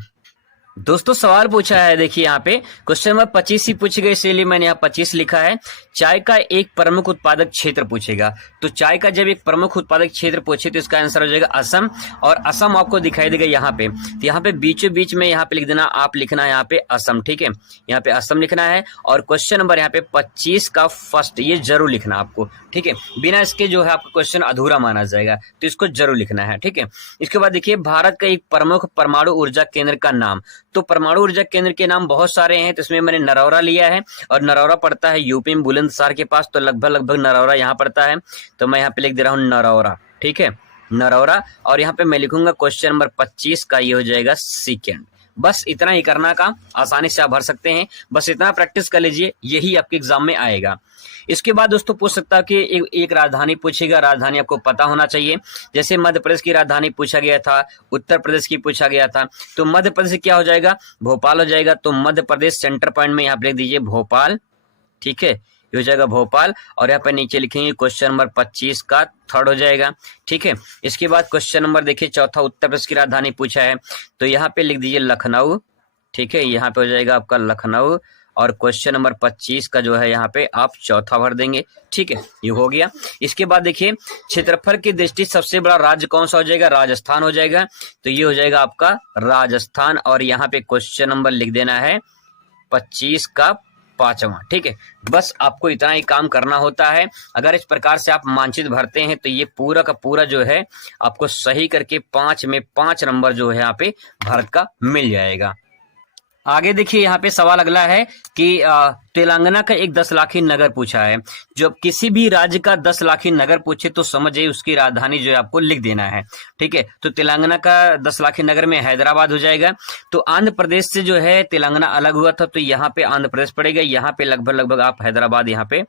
दोस्तों सवाल पूछा है, देखिए यहाँ पे क्वेश्चन नंबर 25 ही पूछी गई, इसलिए मैंने यहाँ 25 लिखा है। चाय का एक प्रमुख उत्पादक क्षेत्र पूछेगा, तो चाय का जब एक प्रमुख उत्पादक क्षेत्र पूछे तो इसका आंसर हो जाएगा असम। और असम आपको दिखाई देगा यहाँ पे, तो यहाँ पे बीचों बीच में यहाँ पे लिख देना, आप लिखना है यहाँ पे असम, ठीक है, यहाँ पे असम लिखना है। और क्वेश्चन नंबर यहाँ पे 25 का फर्स्ट ये जरूर लिखना आपको, ठीक है, बिना इसके जो है आपका क्वेश्चन अधूरा माना जाएगा, तो इसको जरूर लिखना है, ठीक है। इसके बाद देखिए भारत का एक प्रमुख परमाणु ऊर्जा केंद्र का नाम, तो परमाणु ऊर्जा केंद्र के नाम बहुत सारे हैं, तो इसमें मैंने नरौरा लिया है और नरौरा पड़ता है यूपी में बुलंदशहर के पास, तो लगभग नरौरा यहाँ पड़ता है, तो मैं यहाँ पे लिख दे रहा हूँ नरौरा, ठीक है, नरौरा। और यहाँ पे मैं लिखूंगा क्वेश्चन नंबर 25 का ये हो जाएगा सेकेंड। बस इतना ही करना काम, आसानी से आप भर सकते हैं, बस इतना प्रैक्टिस कर लीजिए, यही आपके एग्जाम में आएगा। इसके बाद दोस्तों पूछ सकता है कि एक राजधानी पूछेगा, राजधानी आपको पता होना चाहिए। जैसे मध्य प्रदेश की राजधानी पूछा गया था, उत्तर प्रदेश की पूछा गया था, तो मध्य प्रदेश क्या हो जाएगा, भोपाल हो जाएगा। तो मध्य प्रदेश सेंटर पॉइंट में यहाँ पे लिख दीजिए भोपाल, ठीक है, ये हो जाएगा भोपाल। और यहाँ पे नीचे लिखेंगे क्वेश्चन नंबर 25 का थर्ड हो जाएगा, ठीक है। इसके बाद क्वेश्चन नंबर देखिए चौथा, उत्तर प्रदेश की राजधानी पूछा है, तो यहाँ पे लिख दीजिए लखनऊ, ठीक है, यहाँ पे हो जाएगा आपका लखनऊ। और क्वेश्चन नंबर 25 का जो है यहाँ पे आप चौथा भर देंगे, ठीक है, ये हो गया। इसके बाद देखिए क्षेत्रफल की दृष्टि सबसे बड़ा राज्य कौन सा हो जाएगा, राजस्थान हो जाएगा, तो ये हो जाएगा आपका राजस्थान। और यहाँ पे क्वेश्चन नंबर लिख देना है 25 का पांचवा, ठीक है। बस आपको इतना ही काम करना होता है। अगर इस प्रकार से आप मानचित्र भरते हैं तो ये पूरा का पूरा जो है आपको सही करके 5 में 5 नंबर जो है यहाँ पे भारत का मिल जाएगा। आगे देखिए यहाँ पे सवाल अगला है कि तेलंगाना का एक 10 लाखी नगर पूछा है। जब किसी भी राज्य का 10 लाखी नगर पूछे तो समझिए उसकी राजधानी जो है आपको लिख देना है, ठीक है। तो तेलंगाना का 10 लाखी नगर में हैदराबाद हो जाएगा। तो आंध्र प्रदेश से जो है तेलंगाना अलग हुआ था, तो यहाँ पे आंध्र प्रदेश पड़ेगा, यहाँ पे लगभग आप हैदराबाद यहाँ पे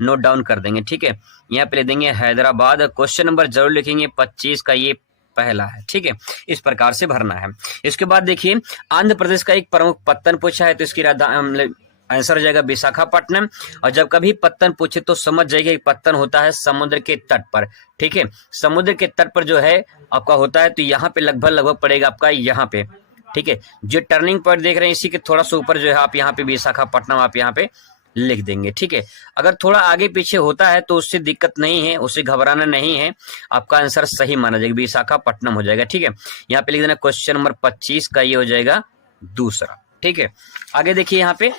नोट डाउन कर देंगे, ठीक है। यहाँ पे ले देंगे हैदराबाद। क्वेश्चन नंबर जरूर लिखेंगे 25 का ये पहला है, ठीक है, इस प्रकार से भरना है। इसके बाद देखिए आंध्र प्रदेश का एक प्रमुख पत्तन पूछा है, तो इसकी आंसर हो जाएगा विशाखापट्टनम। और जब कभी पत्तन पूछे तो समझ जाइए पत्तन होता है समुद्र के तट पर, ठीक है, समुद्र के तट पर जो है आपका होता है, तो यहाँ पे लगभग पड़ेगा आपका यहाँ पे, ठीक है। जो टर्निंग पॉइंट देख रहे हैं इसी के थोड़ा सा ऊपर जो है आप यहाँ पे विशाखापट्टनम आप यहाँ पे लिख देंगे, ठीक है। अगर थोड़ा आगे पीछे होता है तो उससे दिक्कत नहीं है, उससे घबराना नहीं है, आपका आंसर सही माना जाएगा, विशाखापट्टनम हो जाएगा, ठीक है। यहाँ पे लिख देना क्वेश्चन नंबर 25 का ये हो जाएगा दूसरा, ठीक है। आगे देखिए यहाँ पे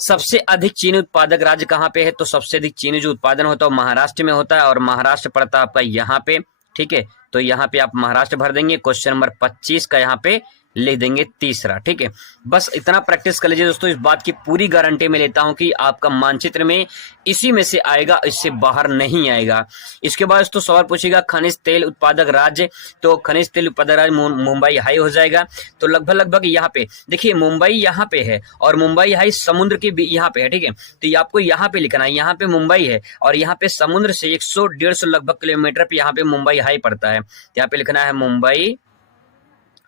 सबसे अधिक चीनी उत्पादक राज्य कहाँ पे है, तो सबसे अधिक चीनी जो उत्पादन होता है वो महाराष्ट्र में होता है, और महाराष्ट्र पड़ता है आपका यहाँ पे, ठीक है। तो यहाँ पे आप महाराष्ट्र भर देंगे। क्वेश्चन नंबर 25 का यहाँ पे लिख देंगे तीसरा। ठीक है, बस इतना प्रैक्टिस कर लीजिए दोस्तों। इस बात की पूरी गारंटी मैं लेता हूं कि आपका मानचित्र में इसी में से आएगा, इससे बाहर नहीं आएगा। इसके बाद दोस्तों सवाल पूछेगा खनिज तेल उत्पादक राज्य, तो खनिज तेल उत्पादक राज्य मुंबई हाई हो जाएगा। तो लगभग यहाँ पे देखिए मुंबई यहाँ पे है और मुंबई हाई समुद्र के यहाँ पे है। ठीक है, तो ये आपको यहाँ पे लिखना है, यहाँ पे मुंबई है और यहाँ पे समुद्र से 100-150 लगभग किलोमीटर पे यहाँ पे मुंबई हाई पड़ता है। यहाँ पे लिखना है मुंबई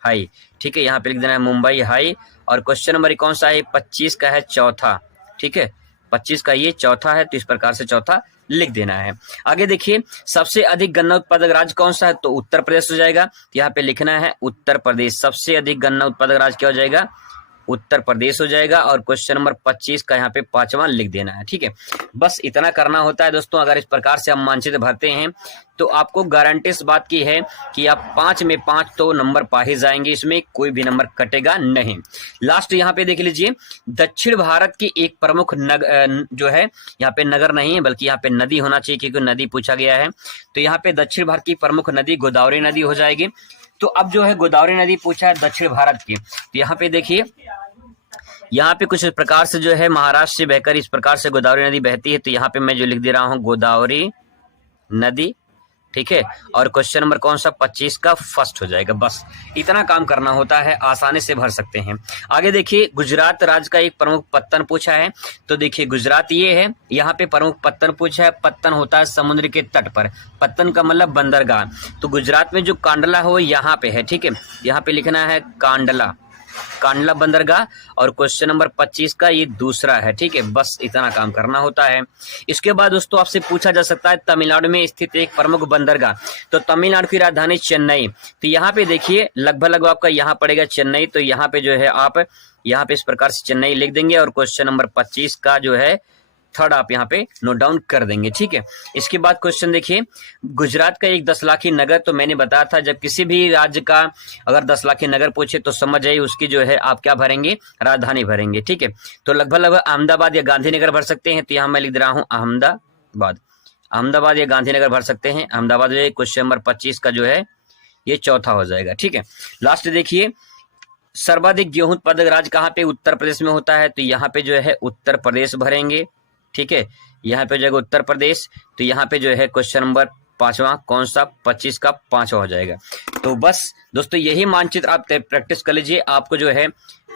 हाई। ठीक है, यहाँ पे लिख देना है मुंबई हाई। और क्वेश्चन नंबर कौन सा है? 25 का है, चौथा। ठीक है, 25 का ये चौथा है, तो इस प्रकार से चौथा लिख देना है। आगे देखिए सबसे अधिक गन्ना उत्पादक राज्य कौन सा है? तो उत्तर प्रदेश हो जाएगा। तो यहाँ पे लिखना है उत्तर प्रदेश। सबसे अधिक गन्ना उत्पादक राज्य क्या हो जाएगा? उत्तर प्रदेश हो जाएगा। और क्वेश्चन नंबर 25 का यहाँ पे 5वां लिख देना है। ठीक है, बस इतना करना होता है दोस्तों। अगर इस प्रकार से हम मानचित्र भरते हैं तो आपको गारंटी इस बात की है कि आप 5 में 5 तो नंबर पा ही जाएंगे, इसमें कोई भी नंबर कटेगा नहीं। लास्ट यहाँ पे देख लीजिए, दक्षिण भारत की एक प्रमुख जो है, यहाँ पे नगर नहीं है बल्कि यहाँ पे नदी होना चाहिए क्योंकि नदी पूछा गया है। तो यहाँ पे दक्षिण भारत की प्रमुख नदी गोदावरी नदी हो जाएगी। तो अब जो है गोदावरी नदी पूछा है दक्षिण भारत की, तो यहाँ पे देखिए यहाँ पे कुछ इस प्रकार से जो है महाराष्ट्र से बहकर इस प्रकार से गोदावरी नदी बहती है। तो यहाँ पे मैं जो लिख दे रहा हूँ गोदावरी नदी। ठीक है, और क्वेश्चन नंबर कौन सा? 25 का फर्स्ट हो जाएगा। बस इतना काम करना होता है, आसानी से भर सकते हैं। आगे देखिए गुजरात राज्य का एक प्रमुख पत्तन पूछा है। तो देखिए गुजरात ये है, यहाँ पे प्रमुख पत्तन पूछा है। पत्तन होता है समुद्र के तट पर, पत्तन का मतलब बंदरगाह। तो गुजरात में जो कांडला हो यहाँ पे है। ठीक है, यहाँ पे लिखना है कांडला, कांडला बंदरगाह। और क्वेश्चन नंबर 25 का ये दूसरा है। ठीक है, बस इतना काम करना होता है। इसके बाद दोस्तों आपसे पूछा जा सकता है तमिलनाडु में स्थित एक प्रमुख बंदरगाह। तो तमिलनाडु की राजधानी चेन्नई। तो यहाँ पे देखिए लगभग आपका यहाँ पड़ेगा चेन्नई। तो यहाँ पे जो है आप यहाँ पे इस प्रकार से चेन्नई लिख देंगे। और क्वेश्चन नंबर 25 का जो है थर्ड आप यहाँ पे नोट डाउन कर देंगे। ठीक है, इसके बाद क्वेश्चन देखिए गुजरात का एक 10 लाखी नगर। तो मैंने बताया था जब किसी भी राज्य का अगर 10 लाखी नगर पूछे तो समझ जाइए उसकी जो है आप क्या भरेंगे? राजधानी भरेंगे। ठीक है, तो लगभग अहमदाबाद या गांधीनगर भर सकते हैं। तो यहाँ मैं लिख दे रहा हूँ अहमदाबाद या गांधीनगर भर सकते हैं। अहमदाबाद जो है क्वेश्चन नंबर 25 का जो है ये चौथा हो जाएगा। ठीक है, लास्ट देखिए सर्वाधिक गेहूं उत्पादक राज्य कहाँ पे? उत्तर प्रदेश में होता है। तो यहाँ पे जो है उत्तर प्रदेश भरेंगे। ठीक है, यहाँ पे जाएगा उत्तर प्रदेश। तो यहाँ पे जो है क्वेश्चन नंबर 5वां कौन सा? 25 का 5वां हो जाएगा। तो बस दोस्तों यही मानचित्र आप प्रैक्टिस कर लीजिए। आपको जो है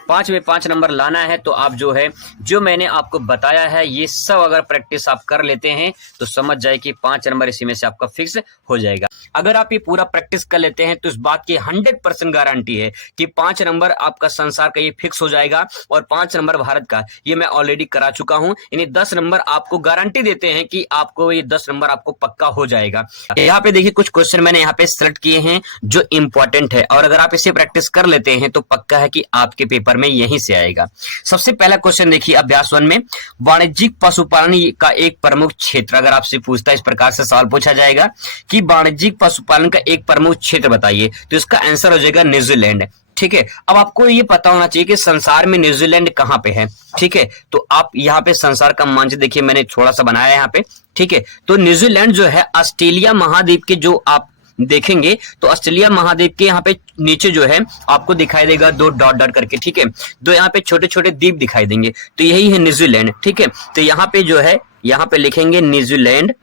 5 में 5 नंबर लाना है तो आप जो है जो मैंने आपको बताया है ये सब अगर प्रैक्टिस आप कर लेते हैं तो समझ जाए कि 5 नंबर इसी में से आपका फिक्स हो जाएगा। अगर आप ये पूरा प्रैक्टिस कर लेते हैं तो इस बात की 100% गारंटी है कि 5 नंबर आपका संसार का ये फिक्स हो जाएगा। और 5 नंबर भारत का ये मैं ऑलरेडी करा चुका हूं। यानी 10 नंबर आपको गारंटी देते हैं कि आपको ये 10 नंबर आपको पक्का हो जाएगा। यहाँ पे देखिए कुछ क्वेश्चन मैंने यहाँ पे सेलेक्ट किए हैं जो इंपॉर्टेंट है और अगर आप इसे प्रैक्टिस कर लेते हैं तो पक्का है कि आपके पेपर में यहीं से आएगा। सबसे पहला क्वेश्चन देखिए अभ्यास 1 में वाणिज्यिक पशुपालन का एक प्रमुख क्षेत्र। अगर आपसे पूछता है इस प्रकार से सवाल पूछा जाएगा कि वाणिज्यिक पशुपालन का एक प्रमुख क्षेत्र बताइए, तो इसका आंसर हो जाएगा न्यूजीलैंड। ठीक है, अब आपको ये पता होना चाहिए कि संसार में न्यूजीलैंड कहां पे है। ठीक है, तो आप यहाँ पे संसार का मानचित्र देखिए मैंने थोड़ा सा बनाया है यहाँ पे। ठीक है, तो न्यूजीलैंड जो है ऑस्ट्रेलिया महाद्वीप के जो आप देखेंगे तो ऑस्ट्रेलिया महाद्वीप के यहाँ पे नीचे जो है आपको दिखाई देगा 2 डॉट डॉट करके। ठीक है, तो यहाँ पे छोटे छोटे द्वीप दिखाई देंगे, तो यही है न्यूजीलैंड। ठीक है, तो यहाँ पे जो है यहाँ पे लिखेंगे न्यूजीलैंड।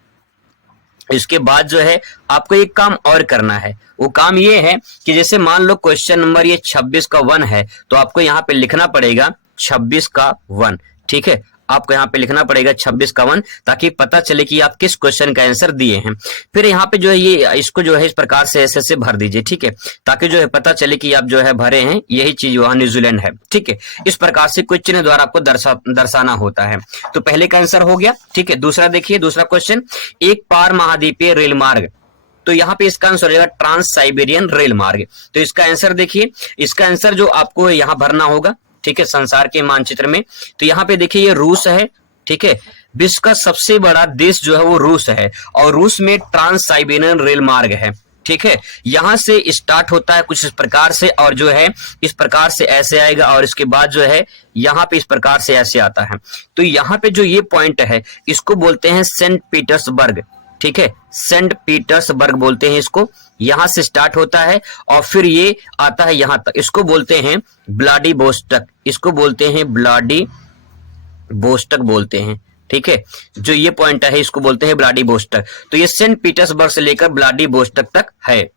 इसके बाद जो है आपको एक काम और करना है, वो काम ये है कि जैसे मान लो क्वेश्चन नंबर ये 26 का 1 है तो आपको यहाँ पे लिखना पड़ेगा 26 का 1। ठीक है, आपको यहाँ पे लिखना पड़ेगा 26 का 1 ताकि पता चले कि आप किस क्वेश्चन का आंसर दिए हैं। फिर यहाँ पे जो है ये इसको जो है इस प्रकार से ऐसे भर दीजिए। ठीक है, ताकि जो है पता चले कि आप जो है भरे हैं यही चीज वहां न्यूजीलैंड है। ठीक है, इस प्रकार से कुछ चिन्ह द्वारा आपको दर्शाना होता है। तो पहले का आंसर हो गया। ठीक है, दूसरा देखिए दूसरा क्वेश्चन एक पार महाद्वीपीय रेल मार्ग। तो यहाँ पे इसका आंसर हो जाएगा ट्रांस साइबेरियन रेल मार्ग। तो इसका आंसर देखिए, इसका आंसर जो आपको यहाँ भरना होगा। ठीक है, संसार के मानचित्र में तो यहाँ पे देखिए ये रूस है। ठीक है, विश्व का सबसे बड़ा देश जो है वो रूस है और रूस में ट्रांस साइबेरियन रेल मार्ग है। ठीक है, यहां से स्टार्ट होता है कुछ इस प्रकार से और जो है इस प्रकार से ऐसे आएगा और इसके बाद जो है यहाँ पे इस प्रकार से ऐसे आता है। तो यहाँ पे जो ये पॉइंट है इसको बोलते हैं सेंट पीटर्सबर्ग। ठीक है, सेंट पीटर्सबर्ग बोलते हैं इसको, यहां से स्टार्ट होता है और फिर ये आता है यहां तक, इसको बोलते हैं व्लादिवोस्टॉक, इसको बोलते हैं व्लादिवोस्टॉक बोलते हैं। ठीक है, जो ये पॉइंट है इसको बोलते हैं व्लादिवोस्टॉक। तो ये सेंट पीटर्सबर्ग से लेकर व्लादिवोस्टॉक तक है।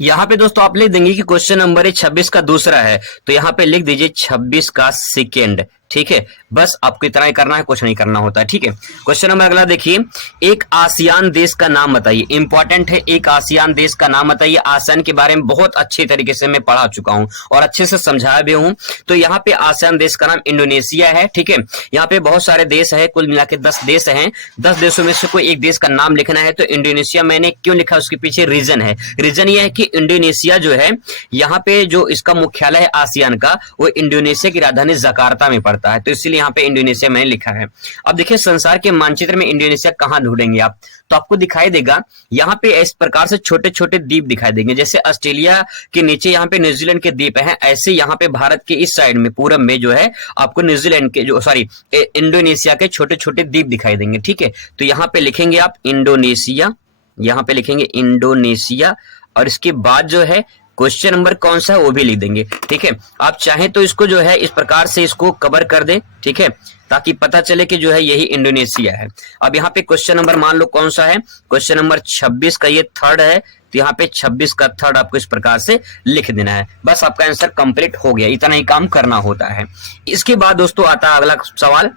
यहाँ पे दोस्तों आप लिख देंगे कि क्वेश्चन नंबर है 26 का दूसरा है, तो यहाँ पे लिख दीजिए 26 का सेकेंड। ठीक है, बस आपको इतना ही करना है, कुछ नहीं करना होता है। ठीक है, क्वेश्चन नंबर अगला देखिए, एक आसियान देश का नाम बताइए। इंपॉर्टेंट है, एक आसियान देश का नाम बताइए। आसियान के बारे में बहुत अच्छे तरीके से मैं पढ़ा चुका हूं और अच्छे से समझाया भी हूं। तो यहाँ पे आसियान देश का नाम इंडोनेशिया है। ठीक है, यहाँ पे बहुत सारे देश है, कुल मिला के 10 देश हैं। 10 देशों में से कोई एक देश का नाम लिखना है। तो इंडोनेशिया मैंने क्यों लिखा, उसके पीछे रीजन है। रीजन ये है कि इंडोनेशिया जो है, यहाँ पे जो इसका मुख्यालय है आसियान का, वो इंडोनेशिया की राजधानी जकार्ता में पड़ता है, तो इसलिए यहाँ पे इंडोनेशिया मैंने लिखा है। अब देखिए संसार के मानचित्र में इंडोनेशिया कहाँ ढूंढेंगे आप, तो आपको दिखाई देगा यहाँ पे इस प्रकार से छोटे छोटे द्वीप दिखाई देंगे। जैसे ऑस्ट्रेलिया के नीचे यहाँ पे न्यूजीलैंड के द्वीप हैं, ऐसे यहाँ पे भारत के इस साइड में पूरब में जो है आपको न्यूजीलैंड के इंडोनेशिया के छोटे छोटे द्वीप दिखाई देंगे। ठीक है, तो यहाँ पे लिखेंगे आप इंडोनेशिया, यहाँ पे लिखेंगे इंडोनेशिया और इसके बाद जो है क्वेश्चन नंबर कौन सा है वो भी लिख देंगे। ठीक है, आप चाहें तो इसको जो है इस प्रकार से इसको कवर कर दे। ठीक है, ताकि पता चले कि जो है यही इंडोनेशिया है। अब यहाँ पे क्वेश्चन नंबर मान लो कौन सा है, क्वेश्चन नंबर 26 का ये थर्ड है, तो यहाँ पे 26 का थर्ड आपको इस प्रकार से लिख देना है। बस आपका आंसर कंप्लीट हो गया, इतना ही काम करना होता है। इसके बाद दोस्तों आता है अगला सवाल,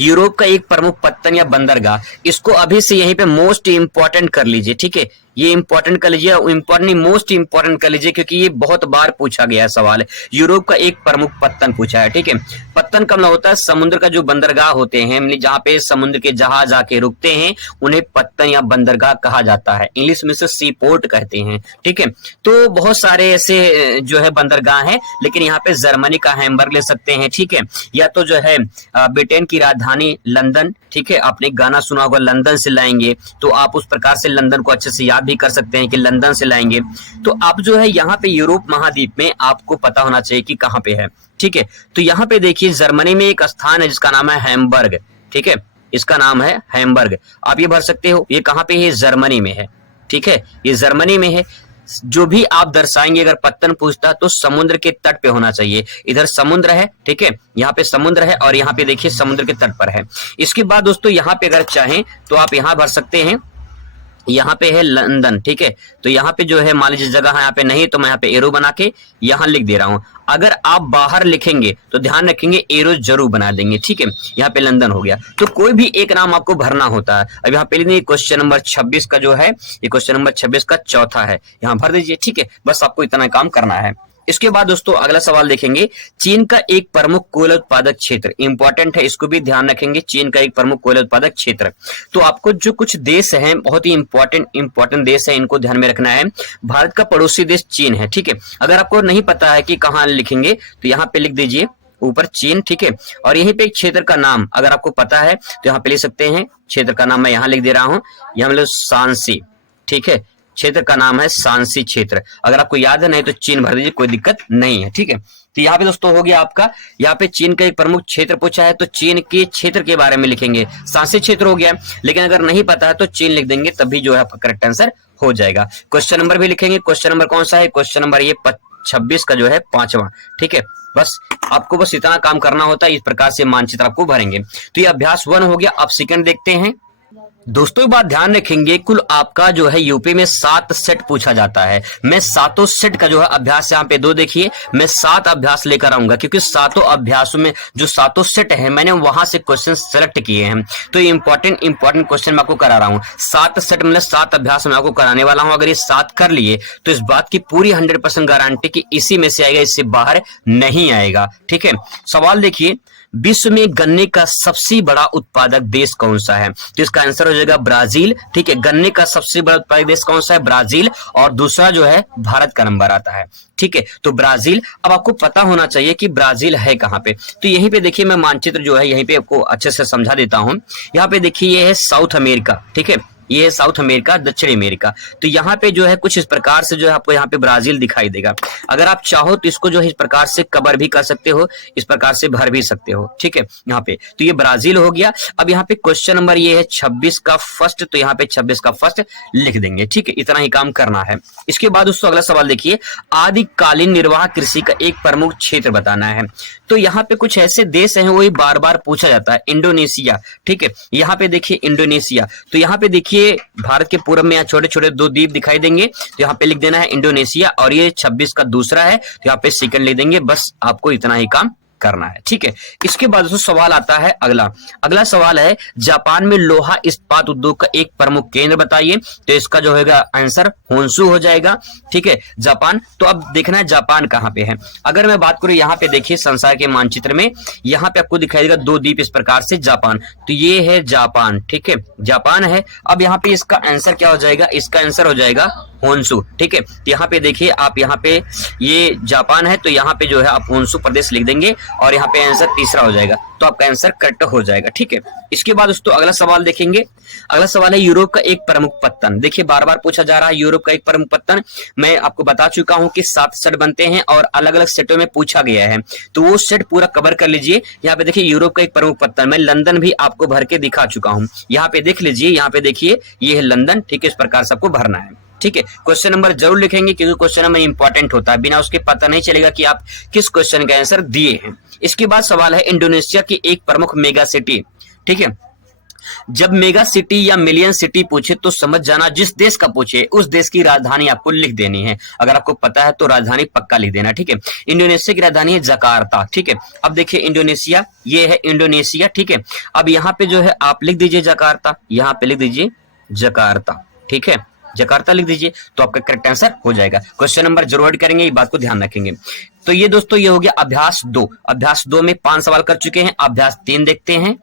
यूरोप का एक प्रमुख पत्तन या बंदरगाह, इसको अभी से यहीं पे मोस्ट इंपॉर्टेंट कर लीजिए। ठीक है, ये इंपॉर्टेंट कर लीजिए, इंपॉर्टेंट मोस्ट इंपॉर्टेंट कर लीजिए, क्योंकि ये बहुत बार पूछा गया सवाल है। यूरोप का एक प्रमुख पत्तन पूछा है। ठीक है, पत्तन कब होता है, समुद्र का जो बंदरगाह होते हैं, जहां पे समुद्र के जहाज आके रुकते हैं, उन्हें पत्तन या बंदरगाह कहा जाता है। इंग्लिश में से सी पोर्ट कहते हैं। ठीक है, तो बहुत सारे ऐसे जो है बंदरगाह हैं, लेकिन यहाँ पे जर्मनी का हैम्बर्ग ले सकते हैं। ठीक है, या तो जो है ब्रिटेन की राजधानी लंदन। ठीक है, आपने गाना सुना होगा लंदन से लाएंगे, तो आप उस प्रकार से लंदन को अच्छे से याद भी कर सकते हैं कि लंदन से लाएंगे। तो आप जो है यहाँ पे यूरोप महाद्वीप में आपको पता होना चाहिए कि कहाँ पे है। ठीक है, तो यहाँ पे देखिए जर्मनी में एक स्थान है जिसका नाम है हैम्बर्ग। ठीक है, इसका नाम है हैम्बर्ग, आप ये भर सकते हो। ये कहाँ पे है, जर्मनी में है। ठीक है, ये जर्मनी में है। जो भी आप दर्शाएंगे, अगर पत्तन पूछता तो समुद्र के तट पे होना चाहिए। इधर समुद्र है, ठीक है, यहाँ पे समुद्र है और यहाँ पे देखिए समुद्र के तट पर है। इसके बाद दोस्तों यहाँ पे अगर चाहें तो आप यहाँ भर सकते हैं, यहाँ पे है लंदन। ठीक है, तो यहाँ पे जो है मान लीजिए जगह यहाँ पे नहीं, तो मैं यहाँ पे एरो बना के यहाँ लिख दे रहा हूँ। अगर आप बाहर लिखेंगे तो ध्यान रखेंगे एरो जरूर बना देंगे। ठीक है, यहाँ पे लंदन हो गया, तो कोई भी एक नाम आपको भरना होता है। अब यहाँ पे क्वेश्चन नंबर 26 का जो है, ये क्वेश्चन नंबर 26 का चौथा है, यहाँ भर दीजिए। ठीक है, बस आपको इतना काम करना है। इसके बाद दोस्तों अगला सवाल देखेंगे, चीन का एक प्रमुख कोयला उत्पादक क्षेत्र, इंपॉर्टेंट है, इसको भी ध्यान रखेंगे। चीन का एक प्रमुख कोयला उत्पादक क्षेत्र, तो आपको जो कुछ देश हैं बहुत ही इंपॉर्टेंट देश है, इनको ध्यान में रखना है। भारत का पड़ोसी देश चीन है। ठीक है, अगर आपको नहीं पता है कि कहाँ लिखेंगे तो यहाँ पे लिख दीजिए ऊपर चीन। ठीक है, और यहीं पे एक क्षेत्र का नाम अगर आपको पता है तो यहाँ पे लिख सकते हैं। क्षेत्र का नाम मैं यहाँ लिख दे रहा हूँ, यहाँ मतलब शांसी। ठीक है, क्षेत्र का नाम है शांसी क्षेत्र। अगर आपको याद है, नहीं तो चीन भर दीजिए, कोई दिक्कत नहीं है। ठीक है, तो यहाँ पे दोस्तों हो गया आपका, यहाँ पे चीन का एक प्रमुख क्षेत्र पूछा है तो चीन के क्षेत्र के बारे में लिखेंगे, शांसी क्षेत्र हो गया। लेकिन अगर नहीं पता है तो चीन लिख देंगे, तभी जो है आपका करेक्ट आंसर हो जाएगा। क्वेश्चन नंबर भी लिखेंगे, क्वेश्चन नंबर कौन सा है, क्वेश्चन नंबर ये 26 का जो है 5वां। ठीक है, बस आपको बस इतना काम करना होता है, इस प्रकार से मानचित्र आपको भरेंगे। तो ये अभ्यास 1 हो गया। अब सेकंड देखते हैं। दोस्तों एक बात ध्यान रखेंगे, कुल आपका जो है यूपी में 7 सेट पूछा जाता है। मैं 7 सेट का जो है अभ्यास यहाँ पे 2 देखिए, मैं 7 अभ्यास लेकर आऊंगा, क्योंकि 7 अभ्यासों में जो 7 सेट है मैंने वहां से क्वेश्चन सेलेक्ट किए हैं। तो इंपॉर्टेंट क्वेश्चन मैं आपको करा रहा हूँ। 7 सेट मतलब 7 अभ्यास मैं आपको कराने वाला हूँ। अगर ये 7 कर लिए तो इस बात की पूरी 100% गारंटी कि इसी में से आएगा, इससे बाहर नहीं आएगा। ठीक है, सवाल देखिए, विश्व में गन्ने का सबसे बड़ा उत्पादक देश कौन सा है, तो इसका आंसर हो जाएगा ब्राजील। ठीक है, गन्ने का सबसे बड़ा उत्पादक देश कौन सा है, ब्राजील, और दूसरा जो है भारत का नंबर आता है। ठीक है, तो ब्राजील। अब आपको पता होना चाहिए कि ब्राजील है कहाँ पे, तो यहीं पे देखिए मैं मानचित्र जो है यहीं पे आपको अच्छे से समझा देता हूं। यहाँ पे देखिए ये है साउथ अमेरिका। ठीक है, ये है साउथ अमेरिका, दक्षिण अमेरिका। तो यहाँ पे जो है कुछ इस प्रकार से जो है आपको यहाँ पे ब्राजील दिखाई देगा। अगर आप चाहो तो इसको जो है इस प्रकार से कवर भी कर सकते हो, इस प्रकार से भर भी सकते हो, ठीक है। यहाँ पे तो ये ब्राजील हो गया। अब यहाँ पे क्वेश्चन नंबर ये है 26 का फर्स्ट, तो यहाँ पे 26 का फर्स्ट लिख देंगे, ठीक है। इतना ही काम करना है। इसके बाद दोस्तों अगला सवाल देखिए, आदिकालीन निर्वाह कृषि का एक प्रमुख क्षेत्र बताना है। तो यहाँ पे कुछ ऐसे देश हैं, वही बार बार पूछा जाता है। इंडोनेशिया, ठीक है। यहाँ पे देखिए इंडोनेशिया, तो यहाँ पे देखिए भारत के पूर्व में यहाँ छोटे छोटे 2 द्वीप दिखाई देंगे, तो यहाँ पे लिख देना है इंडोनेशिया, और ये 26 का दूसरा है, तो यहाँ पे सेकंड लिख देंगे। बस आपको इतना ही काम करना है, ठीक है। इसके बाद सवाल आता है अगला सवाल है, जापान में लोहा इस्पात उद्योग का एक प्रमुख केंद्र बताइए। तो इसका जो होगा आंसर होन्शु हो जाएगा, ठीक है, जापान। तो अब देखना है जापान कहाँ पे है। अगर मैं बात करूं यहाँ पे देखिए संसार के मानचित्र में यहाँ पे आपको दिखाई देगा 2 द्वीप इस प्रकार से जापान, तो ये है जापान, ठीक है, जापान है। अब यहाँ पे इसका आंसर क्या हो जाएगा, इसका आंसर हो जाएगा होन्शु, ठीक है। तो यहाँ पे देखिए आप, यहाँ पे ये जापान है, तो यहाँ पे जो है आप होन्शु प्रदेश लिख देंगे, और यहाँ पे आंसर तीसरा हो जाएगा, तो आपका आंसर करेक्ट हो जाएगा, ठीक है। इसके बाद दोस्तों अगला सवाल देखेंगे। अगला सवाल है यूरोप का एक प्रमुख पत्तन। देखिए बार बार पूछा जा रहा है यूरोप का एक प्रमुख पत्तन। मैं आपको बता चुका हूं कि 7 सेट बनते हैं और अलग अलग सेटों में पूछा गया है, तो वो सेट पूरा कवर कर लीजिए। यहाँ पे देखिए यूरोप का एक प्रमुख पत्तन, मैं लंदन भी आपको भर के दिखा चुका हूँ। यहाँ पे देख लीजिए, यहाँ पे देखिए ये है लंदन, ठीक है। इस प्रकार से आपको भरना है, ठीक है। क्वेश्चन नंबर जरूर लिखेंगे, क्योंकि क्वेश्चन नंबर इंपॉर्टेंट होता है, बिना उसके पता नहीं चलेगा कि आप किस क्वेश्चन का आंसर दिए हैं। इसके बाद सवाल है इंडोनेशिया की एक प्रमुख मेगा सिटी, ठीक है। जब मेगा सिटी या मिलियन सिटी पूछे तो समझ जाना जिस देश का पूछे उस देश की राजधानी आपको लिख देनी है। अगर आपको पता है तो राजधानी पक्का लिख देना, ठीक है। इंडोनेशिया की राजधानी है जकार्ता, ठीक है। अब देखिए इंडोनेशिया, ये है इंडोनेशिया, ठीक है। अब यहाँ पे जो है आप लिख दीजिए जकार्ता, यहाँ पे लिख दीजिए जकार्ता, ठीक है, जकार्ता लिख दीजिए, तो आपका करेक्ट आंसर हो जाएगा। क्वेश्चन नंबर जरूर ऐड करेंगे, ये बात को ध्यान रखेंगे। तो ये दोस्तों ये हो गया अभ्यास 2। अभ्यास 2 में 5 सवाल कर चुके हैं, अभ्यास 3 देखते हैं।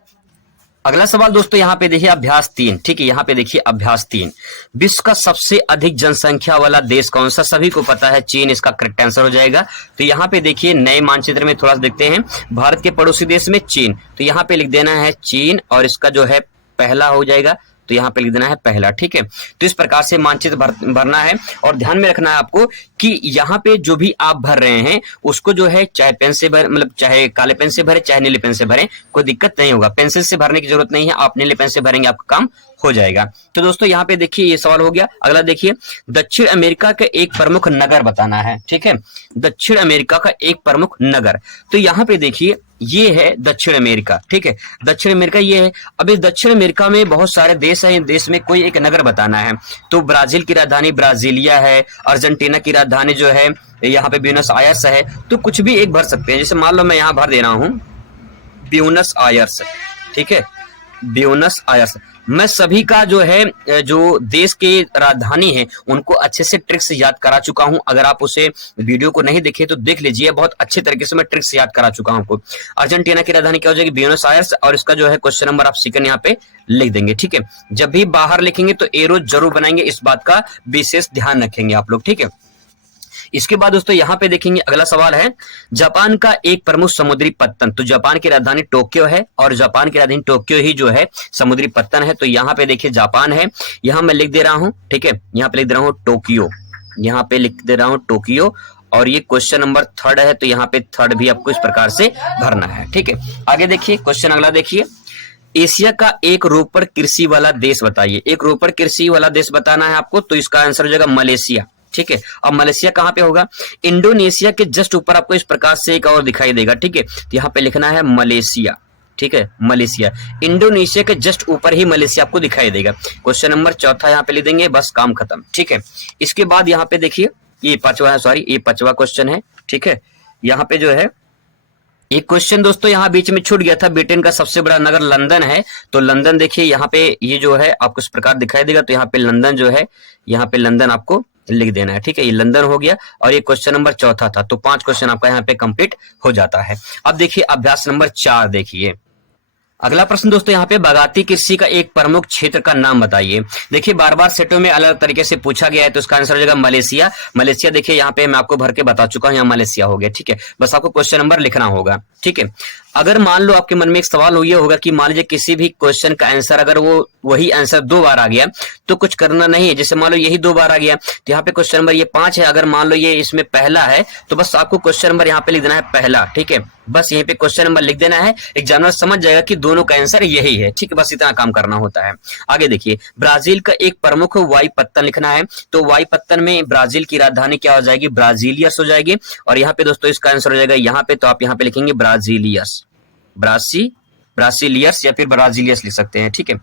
अगला सवाल दोस्तों यहाँ पे देखिए अभ्यास 3, ठीक है। यहाँ पे देखिए अभ्यास 3, विश्व का सबसे अधिक जनसंख्या वाला देश कौन सा? सभी को पता है चीन, इसका करेक्ट आंसर हो जाएगा। तो यहाँ पे देखिए नए मानचित्र में थोड़ा सा देखते हैं, भारत के पड़ोसी देश में चीन, तो यहाँ पे लिख देना है चीन, और इसका जो है पहला हो जाएगा, तो यहाँ पे लिख देना है पहला, ठीक है। तो इस प्रकार से मानचित्र भरना है, और ध्यान में रखना है आपको कि यहाँ पे जो भी आप भर रहे हैं उसको जो है चाहे पेन से भरे, मतलब चाहे काले पेन से भरे चाहे नीले पेन से भरे, कोई दिक्कत नहीं होगा। पेंसिल से भरने की जरूरत नहीं है, आप नीले पेन से भरेंगे आपका काम हो जाएगा। तो दोस्तों यहाँ पे देखिए ये सवाल हो गया। अगला देखिए दक्षिण अमेरिका का एक प्रमुख नगर बताना है, ठीक है। दक्षिण अमेरिका का एक प्रमुख नगर, तो यहाँ पे देखिए ये है दक्षिण अमेरिका, ठीक है। दक्षिण अमेरिका ये है। अब इस दक्षिण अमेरिका में बहुत सारे देश हैं, देश में कोई एक नगर बताना है। तो ब्राजील की राजधानी ब्राजीलिया है, अर्जेंटीना की राजधानी जो है यहाँ पे ब्यूनस आयर्स है, तो कुछ भी एक भर सकते हैं। जैसे मान लो मैं यहाँ भर दे रहा हूँ ब्यूनस आयर्स, ठीक है, ब्यूनस आयर्स। मैं सभी का जो है जो देश के राजधानी है उनको अच्छे से ट्रिक्स याद करा चुका हूं। अगर आप उसे वीडियो को नहीं देखे तो देख लीजिए, बहुत अच्छे तरीके से मैं ट्रिक्स याद करा चुका हूं आपको। अर्जेंटीना की राजधानी क्या हो जाएगी? ब्यूनस आयर्स, और इसका जो है क्वेश्चन नंबर आप सेकंड यहाँ पे लिख देंगे, ठीक है। जब भी बाहर लिखेंगे तो एरो जरूर बनाएंगे, इस बात का विशेष ध्यान रखेंगे आप लोग, ठीक है। इसके बाद दोस्तों यहाँ पे देखेंगे अगला सवाल है जापान का एक प्रमुख समुद्री पत्तन। तो जापान की राजधानी टोक्यो है, और जापान की राजधानी टोक्यो ही जो है समुद्री पत्तन है। तो यहाँ पे देखिए जापान है, यहाँ मैं लिख दे रहा हूँ, ठीक है, यहाँ पे लिख दे रहा हूँ टोक्यो, यहाँ पे लिख दे रहा हूँ टोक्यो, और ये क्वेश्चन नंबर 3 है, तो यहाँ पे 3 भी आपको इस प्रकार से भरना है, ठीक है। आगे देखिए क्वेश्चन अगला देखिए, एशिया का एक रोपड़ कृषि वाला देश बताइए। एक रोपड़ कृषि वाला देश बताना है आपको, तो इसका आंसर हो जाएगा मलेशिया, ठीक है। अब मलेशिया कहाँ पे होगा? इंडोनेशिया के जस्ट ऊपर आपको इस प्रकार से एक और दिखाई देगा, ठीक है। तो यहाँ पे लिखना है मलेशिया, ठीक है, मलेशिया। इंडोनेशिया के जस्ट ऊपर ही मलेशिया आपको दिखाई देगा। क्वेश्चन नंबर 4 यहाँ पे लिख देंगे, बस काम खत्म, ठीक है। इसके बाद यहाँ पे देखिए ये 5वां है, सॉरी ये 5वां क्वेश्चन है, ठीक है। यहाँ पे जो है एक क्वेश्चन दोस्तों यहाँ बीच में छूट गया था, ब्रिटेन का सबसे बड़ा नगर लंदन है। तो लंदन देखिए यहाँ पे ये जो है आपको इस प्रकार दिखाई देगा, तो यहाँ पे लंदन जो है, यहाँ पे लंदन आपको लिख देना है, ठीक है। ये लंदन हो गया, और ये क्वेश्चन नंबर 4 था, तो 5 क्वेश्चन आपका यहाँ पे कंप्लीट हो जाता है। अब देखिए अभ्यास नंबर 4 देखिए। अगला प्रश्न दोस्तों यहाँ पे बागाती कृषि का एक प्रमुख क्षेत्र का नाम बताइए। देखिए बार बार सेटों में अलग तरीके से पूछा गया है, तो इसका आंसर हो जाएगा मलेशिया। मलेशिया देखिए यहाँ पे मैं आपको भर के बता चुका हूँ, यहाँ मलेशिया हो गया, ठीक है। बस आपको क्वेश्चन नंबर लिखना होगा, ठीक है। अगर मान लो आपके मन में एक सवाल हो ये होगा कि मान लीजिए किसी भी क्वेश्चन का आंसर अगर वो वही आंसर 2 बार आ गया तो कुछ करना नहीं है। जैसे मान लो यही 2 बार आ गया तो यहाँ पे क्वेश्चन नंबर ये 5 है, अगर मान लो ये इसमें पहला है तो बस आपको क्वेश्चन नंबर यहाँ पे लिख देना है पहला, ठीक है। बस यहीं पे क्वेश्चन नंबर लिख देना है, एग्जामिनर समझ जाएगा कि दोनों का आंसर यही है, ठीक है। बस इतना काम करना होता है। आगे देखिए, ब्राजील का एक प्रमुख वायुपत्तन लिखना है, तो वायुपत्तन में ब्राजील की राजधानी क्या हो जाएगी, ब्राजीलियस हो जाएगी। और यहाँ पे दोस्तों इसका आंसर हो जाएगा यहाँ पे, तो आप यहाँ पे लिखेंगे ब्राजीलियस, ब्रासीलियस या फिर ब्राजीलियस लिख सकते हैं, ठीक है।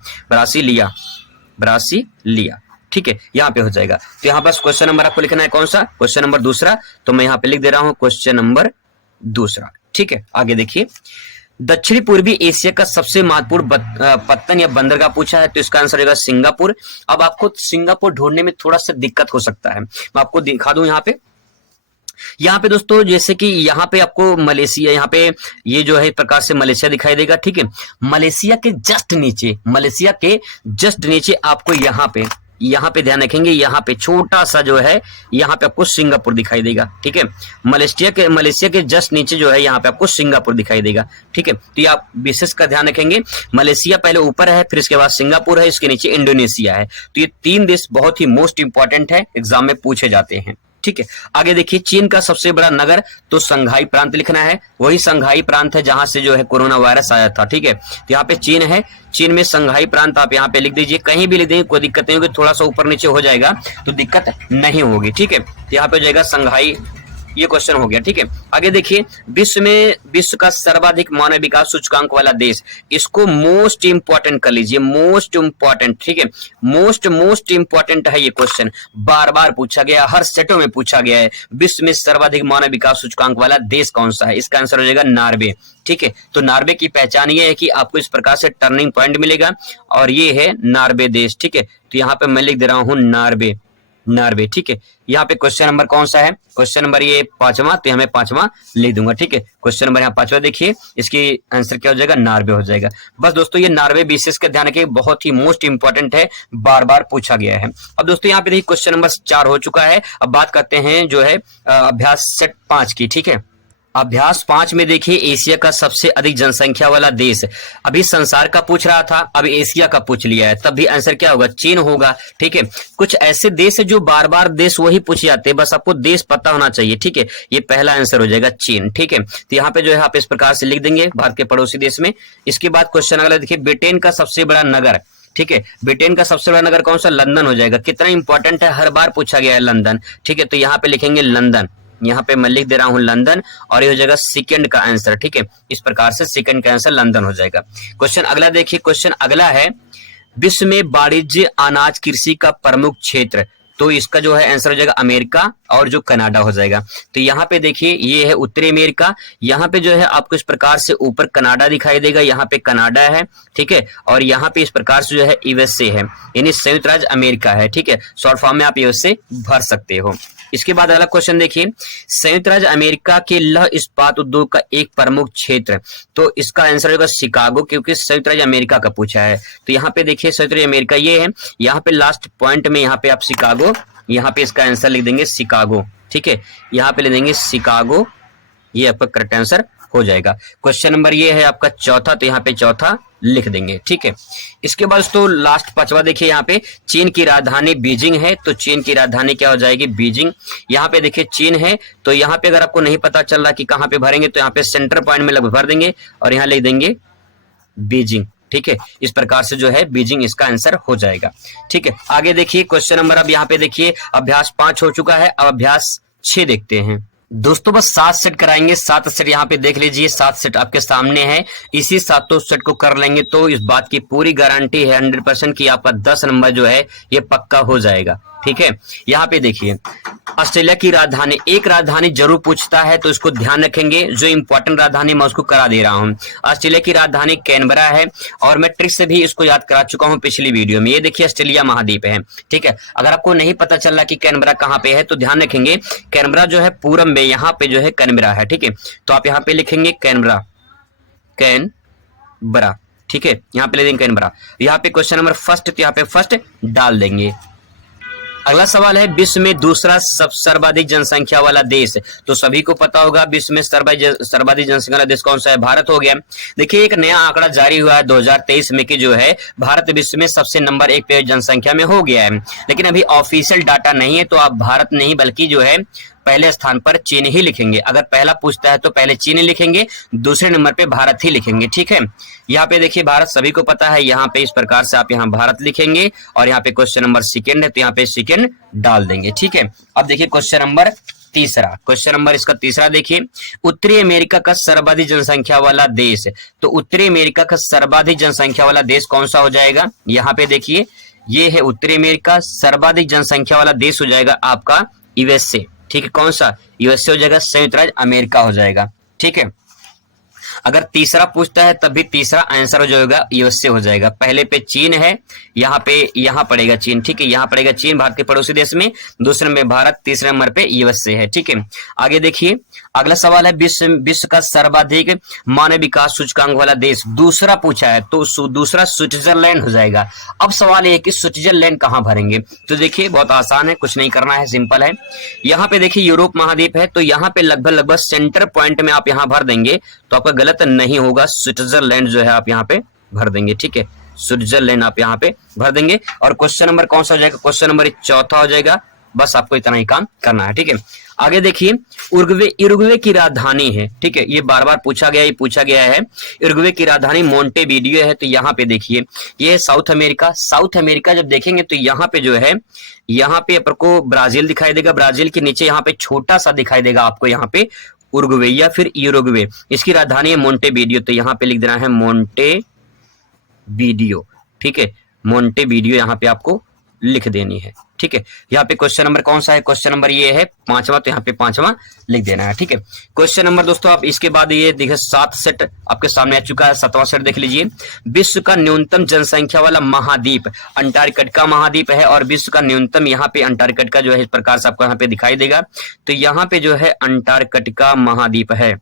ब्रासीलिया, ठीक है, यहाँ पे हो जाएगा। तो यहाँ बस क्वेश्चन नंबर आपको लिखना है कौन सा, क्वेश्चन नंबर दूसरा, तो मैं यहाँ पे लिख दे रहा हूं क्वेश्चन नंबर दूसरा, ठीक है। आगे देखिए, दक्षिणी पूर्वी एशिया का सबसे महत्वपूर्ण पत्तन या बंदरगाह पूछा है, तो इसका आंसर होगा सिंगापुर। अब आपको सिंगापुर ढूंढने में थोड़ा सा दिक्कत हो सकता है, मैं आपको दिखा दूं यहाँ पे दोस्तों, जैसे कि यहाँ पे आपको मलेशिया, यहाँ पे ये जो है इस प्रकार से मलेशिया दिखाई देगा, ठीक है। मलेशिया के जस्ट नीचे आपको यहाँ पे ध्यान रखेंगे, यहाँ पे छोटा सा जो है यहाँ पे आपको सिंगापुर दिखाई देगा, ठीक है। मलेशिया के जस्ट नीचे जो है यहाँ पे आपको सिंगापुर दिखाई देगा, ठीक है। तो ये आप विशेष का ध्यान रखेंगे, मलेशिया पहले ऊपर है, फिर इसके बाद सिंगापुर है, इसके नीचे इंडोनेशिया है। तो ये 3 देश बहुत ही मोस्ट इंपॉर्टेंट है, एग्जाम में पूछे जाते हैं, ठीक है। आगे देखिए, चीन का सबसे बड़ा नगर, तो संघाई प्रांत लिखना है, वही संघाई प्रांत है जहां से जो है कोरोना वायरस आया था, ठीक है। तो यहाँ पे चीन है, चीन में संघाई प्रांत आप यहाँ पे लिख दीजिए, कहीं भी लिख दीजिए, कोई दिक्कत नहीं होगी, थोड़ा सा ऊपर नीचे हो जाएगा तो दिक्कत नहीं होगी, ठीक है। तो यहाँ पे हो जाएगा संघाई, ये क्वेश्चन हो गया, ठीक है। आगे देखिए, विश्व का सर्वाधिक मानव विकास सूचकांक वाला देश, इसको मोस्ट इंपॉर्टेंट कर लीजिए, मोस्ट इंपॉर्टेंट, ठीक है। मोस्ट इंपॉर्टेंट है ये क्वेश्चन, बार बार पूछा गया, हर सेटों में पूछा गया है। विश्व में सर्वाधिक मानव विकास सूचकांक वाला देश कौन सा है, इसका आंसर हो जाएगा नॉर्वे, ठीक है। तो नॉर्वे की पहचान ये है कि आपको इस प्रकार से टर्निंग पॉइंट मिलेगा, और ये है नॉर्वे देश, ठीक है। तो यहाँ पे मैं लिख दे रहा हूं नॉर्वे, ठीक है। यहाँ पे क्वेश्चन नंबर कौन सा है, क्वेश्चन नंबर ये 5वां, तो हमें 5वां लिख दूंगा, ठीक है। क्वेश्चन नंबर यहाँ 5वां देखिए, इसकी आंसर क्या हो जाएगा, नॉर्वे हो जाएगा। बस दोस्तों, ये नॉर्वे विशेष का ध्यान रखिए, बहुत ही मोस्ट इंपॉर्टेंट है, बार बार पूछा गया है। अब दोस्तों यहाँ पे देखिए क्वेश्चन नंबर 4 हो चुका है। अब बात करते हैं जो है अभ्यास सेट 5 की, ठीक है। अभ्यास 5 में देखिए, एशिया का सबसे अधिक जनसंख्या वाला देश, अभी संसार का पूछ रहा था, अब एशिया का पूछ लिया है, तब भी आंसर क्या होगा, चीन होगा, ठीक है। कुछ ऐसे देश है जो बार बार देश वही पूछे जाते हैं, बस आपको देश पता होना चाहिए, ठीक है। ये पहला आंसर हो जाएगा चीन, ठीक है। तो यहाँ पे जो है आप इस प्रकार से लिख देंगे, भारत के पड़ोसी देश में। इसके बाद क्वेश्चन अगला देखिए, ब्रिटेन का सबसे बड़ा नगर, ठीक है। ब्रिटेन का सबसे बड़ा नगर कौन सा, लंदन हो जाएगा। कितना इंपॉर्टेंट है, हर बार पूछा गया है लंदन, ठीक है। तो यहाँ पे लिखेंगे लंदन, यहाँ पे मैं लिख दे रहा हूं लंदन, और ये हो जाएगा सेकंड का आंसर, ठीक है। इस प्रकार से सेकंड का आंसर लंदन हो जाएगा। क्वेश्चन अगला देखिए, क्वेश्चन अगला है, विश्व में वाणिज्य अनाज कृषि का प्रमुख क्षेत्र, तो इसका जो है आंसर हो जाएगा अमेरिका और जो कनाडा हो जाएगा। तो यहाँ पे देखिए, ये है उत्तरी अमेरिका, यहाँ पे जो है आपको इस प्रकार से ऊपर कनाडा दिखाई देगा, यहाँ पे कनाडा है, ठीक है। और यहाँ पे इस प्रकार से जो है यूएसए है, यानी संयुक्त राज्य अमेरिका है, ठीक है। शॉर्ट फॉर्म में आप यूएसए भर सकते हो। इसके बाद अगला क्वेश्चन देखिए, संयुक्त राज्य अमेरिका के लौह इस्पात उद्योग का एक प्रमुख क्षेत्र, तो इसका आंसर होगा शिकागो, क्योंकि संयुक्त राज्य अमेरिका का पूछा है। तो यहाँ पे देखिए संयुक्त राज्य अमेरिका ये है, यहाँ पे लास्ट पॉइंट में यहाँ पे आप शिकागो, यहाँ पे इसका आंसर लिख देंगे शिकागो, ठीक है। यहाँ पे लिख देंगे शिकागो, ये आपका करेक्ट आंसर हो जाएगा। क्वेश्चन नंबर ये है आपका चौथा, तो यहाँ पे चौथा लिख देंगे, ठीक है। इसके बाद तो लास्ट 5वां देखिए, यहाँ पे चीन की राजधानी बीजिंग है, तो चीन की राजधानी क्या हो जाएगी, बीजिंग। यहाँ पे देखिए चीन है, तो यहाँ पे अगर आपको नहीं पता चल रहा कि कहाँ पे भरेंगे, तो यहाँ पे सेंटर पॉइंट में लगभग भर देंगे और यहाँ लिख देंगे बीजिंग, ठीक है। इस प्रकार से जो है बीजिंग इसका आंसर हो जाएगा, ठीक है। आगे देखिए क्वेश्चन नंबर, अब यहाँ पे देखिए अभ्यास 5 हो चुका है, अब अभ्यास 6 देखते हैं। दोस्तों बस 7 सेट कराएंगे, 7 सेट यहाँ पे देख लीजिए, 7 सेट आपके सामने है। इसी 7 सेट को कर लेंगे तो इस बात की पूरी गारंटी है 100% कि आपका 10 नंबर जो है ये पक्का हो जाएगा, ठीक है। यहाँ पे देखिए, ऑस्ट्रेलिया की राजधानी, एक राजधानी जरूर पूछता है, तो इसको ध्यान रखेंगे, जो इंपॉर्टेंट राजधानी मैं उसको करा दे रहा हूँ। ऑस्ट्रेलिया की राजधानी कैनबरा है, और मैं ट्रिक से भी इसको याद करा चुका हूँ पिछली वीडियो में। ये देखिए ऑस्ट्रेलिया महाद्वीप है, ठीक है। अगर आपको नहीं पता चल रहा कि कैनबरा कहाँ पे है, तो ध्यान रखेंगे, कैनबरा जो है पूरब में, यहाँ पे जो है कैनबरा है, ठीक है। तो आप यहाँ पे लिखेंगे कैनबरा, ठीक है। यहाँ पे ले देंगे कैनबरा। यहाँ पे क्वेश्चन नंबर फर्स्ट, तो यहाँ पे फर्स्ट डाल देंगे, अगला सवाल है विश्व में दूसरा सर्वाधिक जनसंख्या वाला देश। तो सभी को पता होगा विश्व में सर्वाधिक जनसंख्या वाला देश कौन सा है, भारत हो गया। देखिए एक नया आंकड़ा जारी हुआ है 2023 में कि जो है भारत विश्व में सबसे नंबर 1 पे जनसंख्या में हो गया है, लेकिन अभी ऑफिशियल डाटा नहीं है, तो आप भारत नहीं बल्कि जो है पहले स्थान पर चीन ही लिखेंगे। अगर पहला पूछता है तो पहले चीन लिखेंगे, दूसरे नंबर पे भारत ही लिखेंगे, ठीक है। यहाँ पे देखिए भारत सभी को पता है, यहाँ पे इस प्रकार से आप यहाँ भारत लिखेंगे और यहाँ पे क्वेश्चन नंबर सेकंड है तो यहाँ पे सेकंड डाल देंगे, ठीक है। अब देखिए क्वेश्चन नंबर तीसरा, क्वेश्चन नंबर इसका तीसरा देखिए, उत्तरी अमेरिका का सर्वाधिक जनसंख्या वाला देश। तो उत्तरी अमेरिका का सर्वाधिक जनसंख्या वाला देश कौन सा हो जाएगा, यहाँ पे देखिए ये है उत्तरी अमेरिका, सर्वाधिक जनसंख्या वाला देश हो जाएगा आपका यूएसए, ठीक है। कौन सा, यूएसए हो जाएगा, संयुक्त राज्य अमेरिका हो जाएगा, ठीक है। अगर तीसरा पूछता है तब भी तीसरा आंसर हो जाएगा यूएसए हो जाएगा। पहले पे चीन है, यहाँ पे यहाँ पड़ेगा चीन, ठीक है, यहाँ पड़ेगा चीन भारत के पड़ोसी देश में, दूसरे में भारत, तीसरे नंबर पे यूएसए है, ठीक है। आगे देखिए अगला सवाल है विश्व का सर्वाधिक मानव विकास सूचकांक वाला देश। दूसरा पूछा है तो दूसरा स्विट्जरलैंड हो जाएगा। अब सवाल है कि स्विट्जरलैंड कहाँ भरेंगे, तो देखिए बहुत आसान है, कुछ नहीं करना है, सिंपल है। यहाँ पे देखिए यूरोप महाद्वीप है, तो यहाँ पे लगभग सेंटर पॉइंट में आप यहाँ भर देंगे तो आपका गलत नहीं होगा, स्विट्जरलैंड जो है आप यहाँ पे भर देंगे, ठीक है, स्विट्जरलैंड आप यहाँ पे भर देंगे। और क्वेश्चन नंबर कौन सा हो जाएगा, क्वेश्चन नंबर चौथा हो जाएगा। बस आपको इतना ही काम करना है, ठीक है। आगे देखिए उरुग्वे की राजधानी है, ठीक है, ये बार बार पूछा गया है। उरुग्वे की राजधानी मोंटेवीडियो है, तो यहाँ पे देखिए ये साउथ अमेरिका जब देखेंगे तो यहाँ पे जो है यहाँ पे आपको ब्राजील दिखाई देगा, ब्राजील के नीचे यहाँ पे छोटा सा दिखाई देगा आपको यहाँ पे उरुग्वे या फिर यूरुग्वे, इसकी राजधानी है मोंटेवीडियो, तो यहाँ पे लिख देना है मोंटेवीडियो, ठीक है, मोंटेवीडियो यहाँ पे आपको लिख देनी है, ठीक है। यहाँ पे क्वेश्चन नंबर कौन सा है, क्वेश्चन नंबर ये है पांचवा, तो यहाँ पे पांचवा लिख देना है, ठीक है। क्वेश्चन नंबर दोस्तों आप इसके बाद ये देखिए 7 सेट आपके सामने आ चुका है, 7वां सेट देख लीजिए। विश्व का न्यूनतम जनसंख्या वाला महाद्वीप अंटार्कटिका महाद्वीप है, और विश्व का न्यूनतम यहाँ पे अंटार्कटिका जो है इस प्रकार से आपको यहाँ पे दिखाई देगा, तो यहाँ पे जो है अंटार्कटिका महाद्वीप है,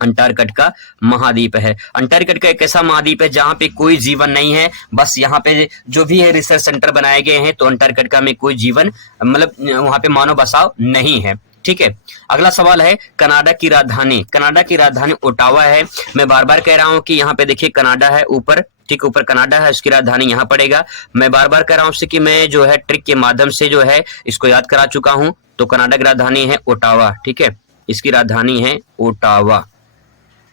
अंटार्कटिका महाद्वीप है। अंटार्कटिका एक ऐसा महाद्वीप है जहां पे कोई जीवन नहीं है, बस यहाँ पे जो भी है रिसर्च सेंटर बनाए गए हैं, तो अंटार्कटिका में कोई जीवन मतलब वहां पे मानव बसाव नहीं है, ठीक है। अगला सवाल है कनाडा की राजधानी ओटावा है। मैं बार बार कह रहा हूं कि यहाँ पे देखिए कनाडा है ऊपर, ठीक, ऊपर कनाडा है, उसकी राजधानी यहाँ पड़ेगा। मैं बार बार कह रहा हूं कि मैं जो है ट्रिक के माध्यम से जो है इसको याद करा चुका हूं, तो कनाडा की राजधानी है ओटावा, ठीक है, इसकी राजधानी है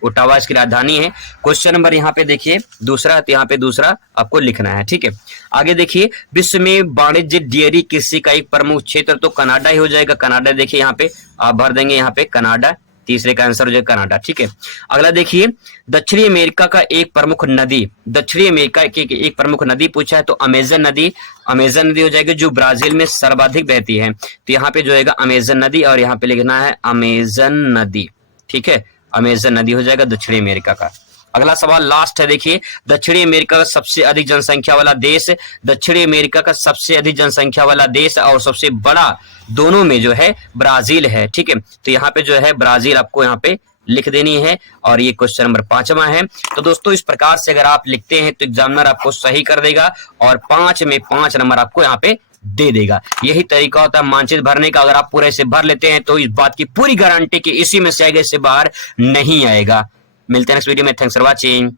ओटावा इसकी राजधानी है। क्वेश्चन नंबर यहाँ पे देखिए दूसरा, तो यहाँ पे दूसरा आपको लिखना है, ठीक है। आगे देखिए विश्व में वाणिज्य डेयरी कृषि का एक प्रमुख क्षेत्र, तो कनाडा ही हो जाएगा, कनाडा देखिए यहाँ पे आप भर देंगे, यहाँ पे कनाडा, तीसरे का आंसर हो जाएगा कनाडा, ठीक है। अगला देखिए दक्षिणी अमेरिका का एक प्रमुख नदी, दक्षिणी अमेरिका की एक प्रमुख नदी पूछा है, तो अमेजन नदी हो जाएगी, जो ब्राजील में सर्वाधिक बहती है, तो यहाँ पे जो है अमेजन नदी, और यहाँ पे लिखना है अमेजन नदी, ठीक है, अमेजन नदी हो जाएगा दक्षिणी अमेरिका का। अगला सवाल लास्ट है, देखिए दक्षिणी अमेरिका का सबसे अधिक जनसंख्या वाला देश, दक्षिणी अमेरिका का सबसे अधिक जनसंख्या वाला देश और सबसे बड़ा दोनों में जो है ब्राजील है, ठीक है, तो यहाँ पे जो है ब्राजील आपको यहाँ पे लिख देनी है, और ये क्वेश्चन नंबर 5वां है। तो दोस्तों इस प्रकार से अगर आप लिखते हैं तो एग्जामिनर आपको सही कर देगा और 5 में 5 नंबर आपको यहाँ पे दे देगा। यही तरीका होता है मानचित्र भरने का। अगर आप पूरे से भर लेते हैं तो इस बात की पूरी गारंटी कि इसी में से आगे से बाहर नहीं आएगा। मिलते हैं नेक्स्ट वीडियो में। Thanks for watching.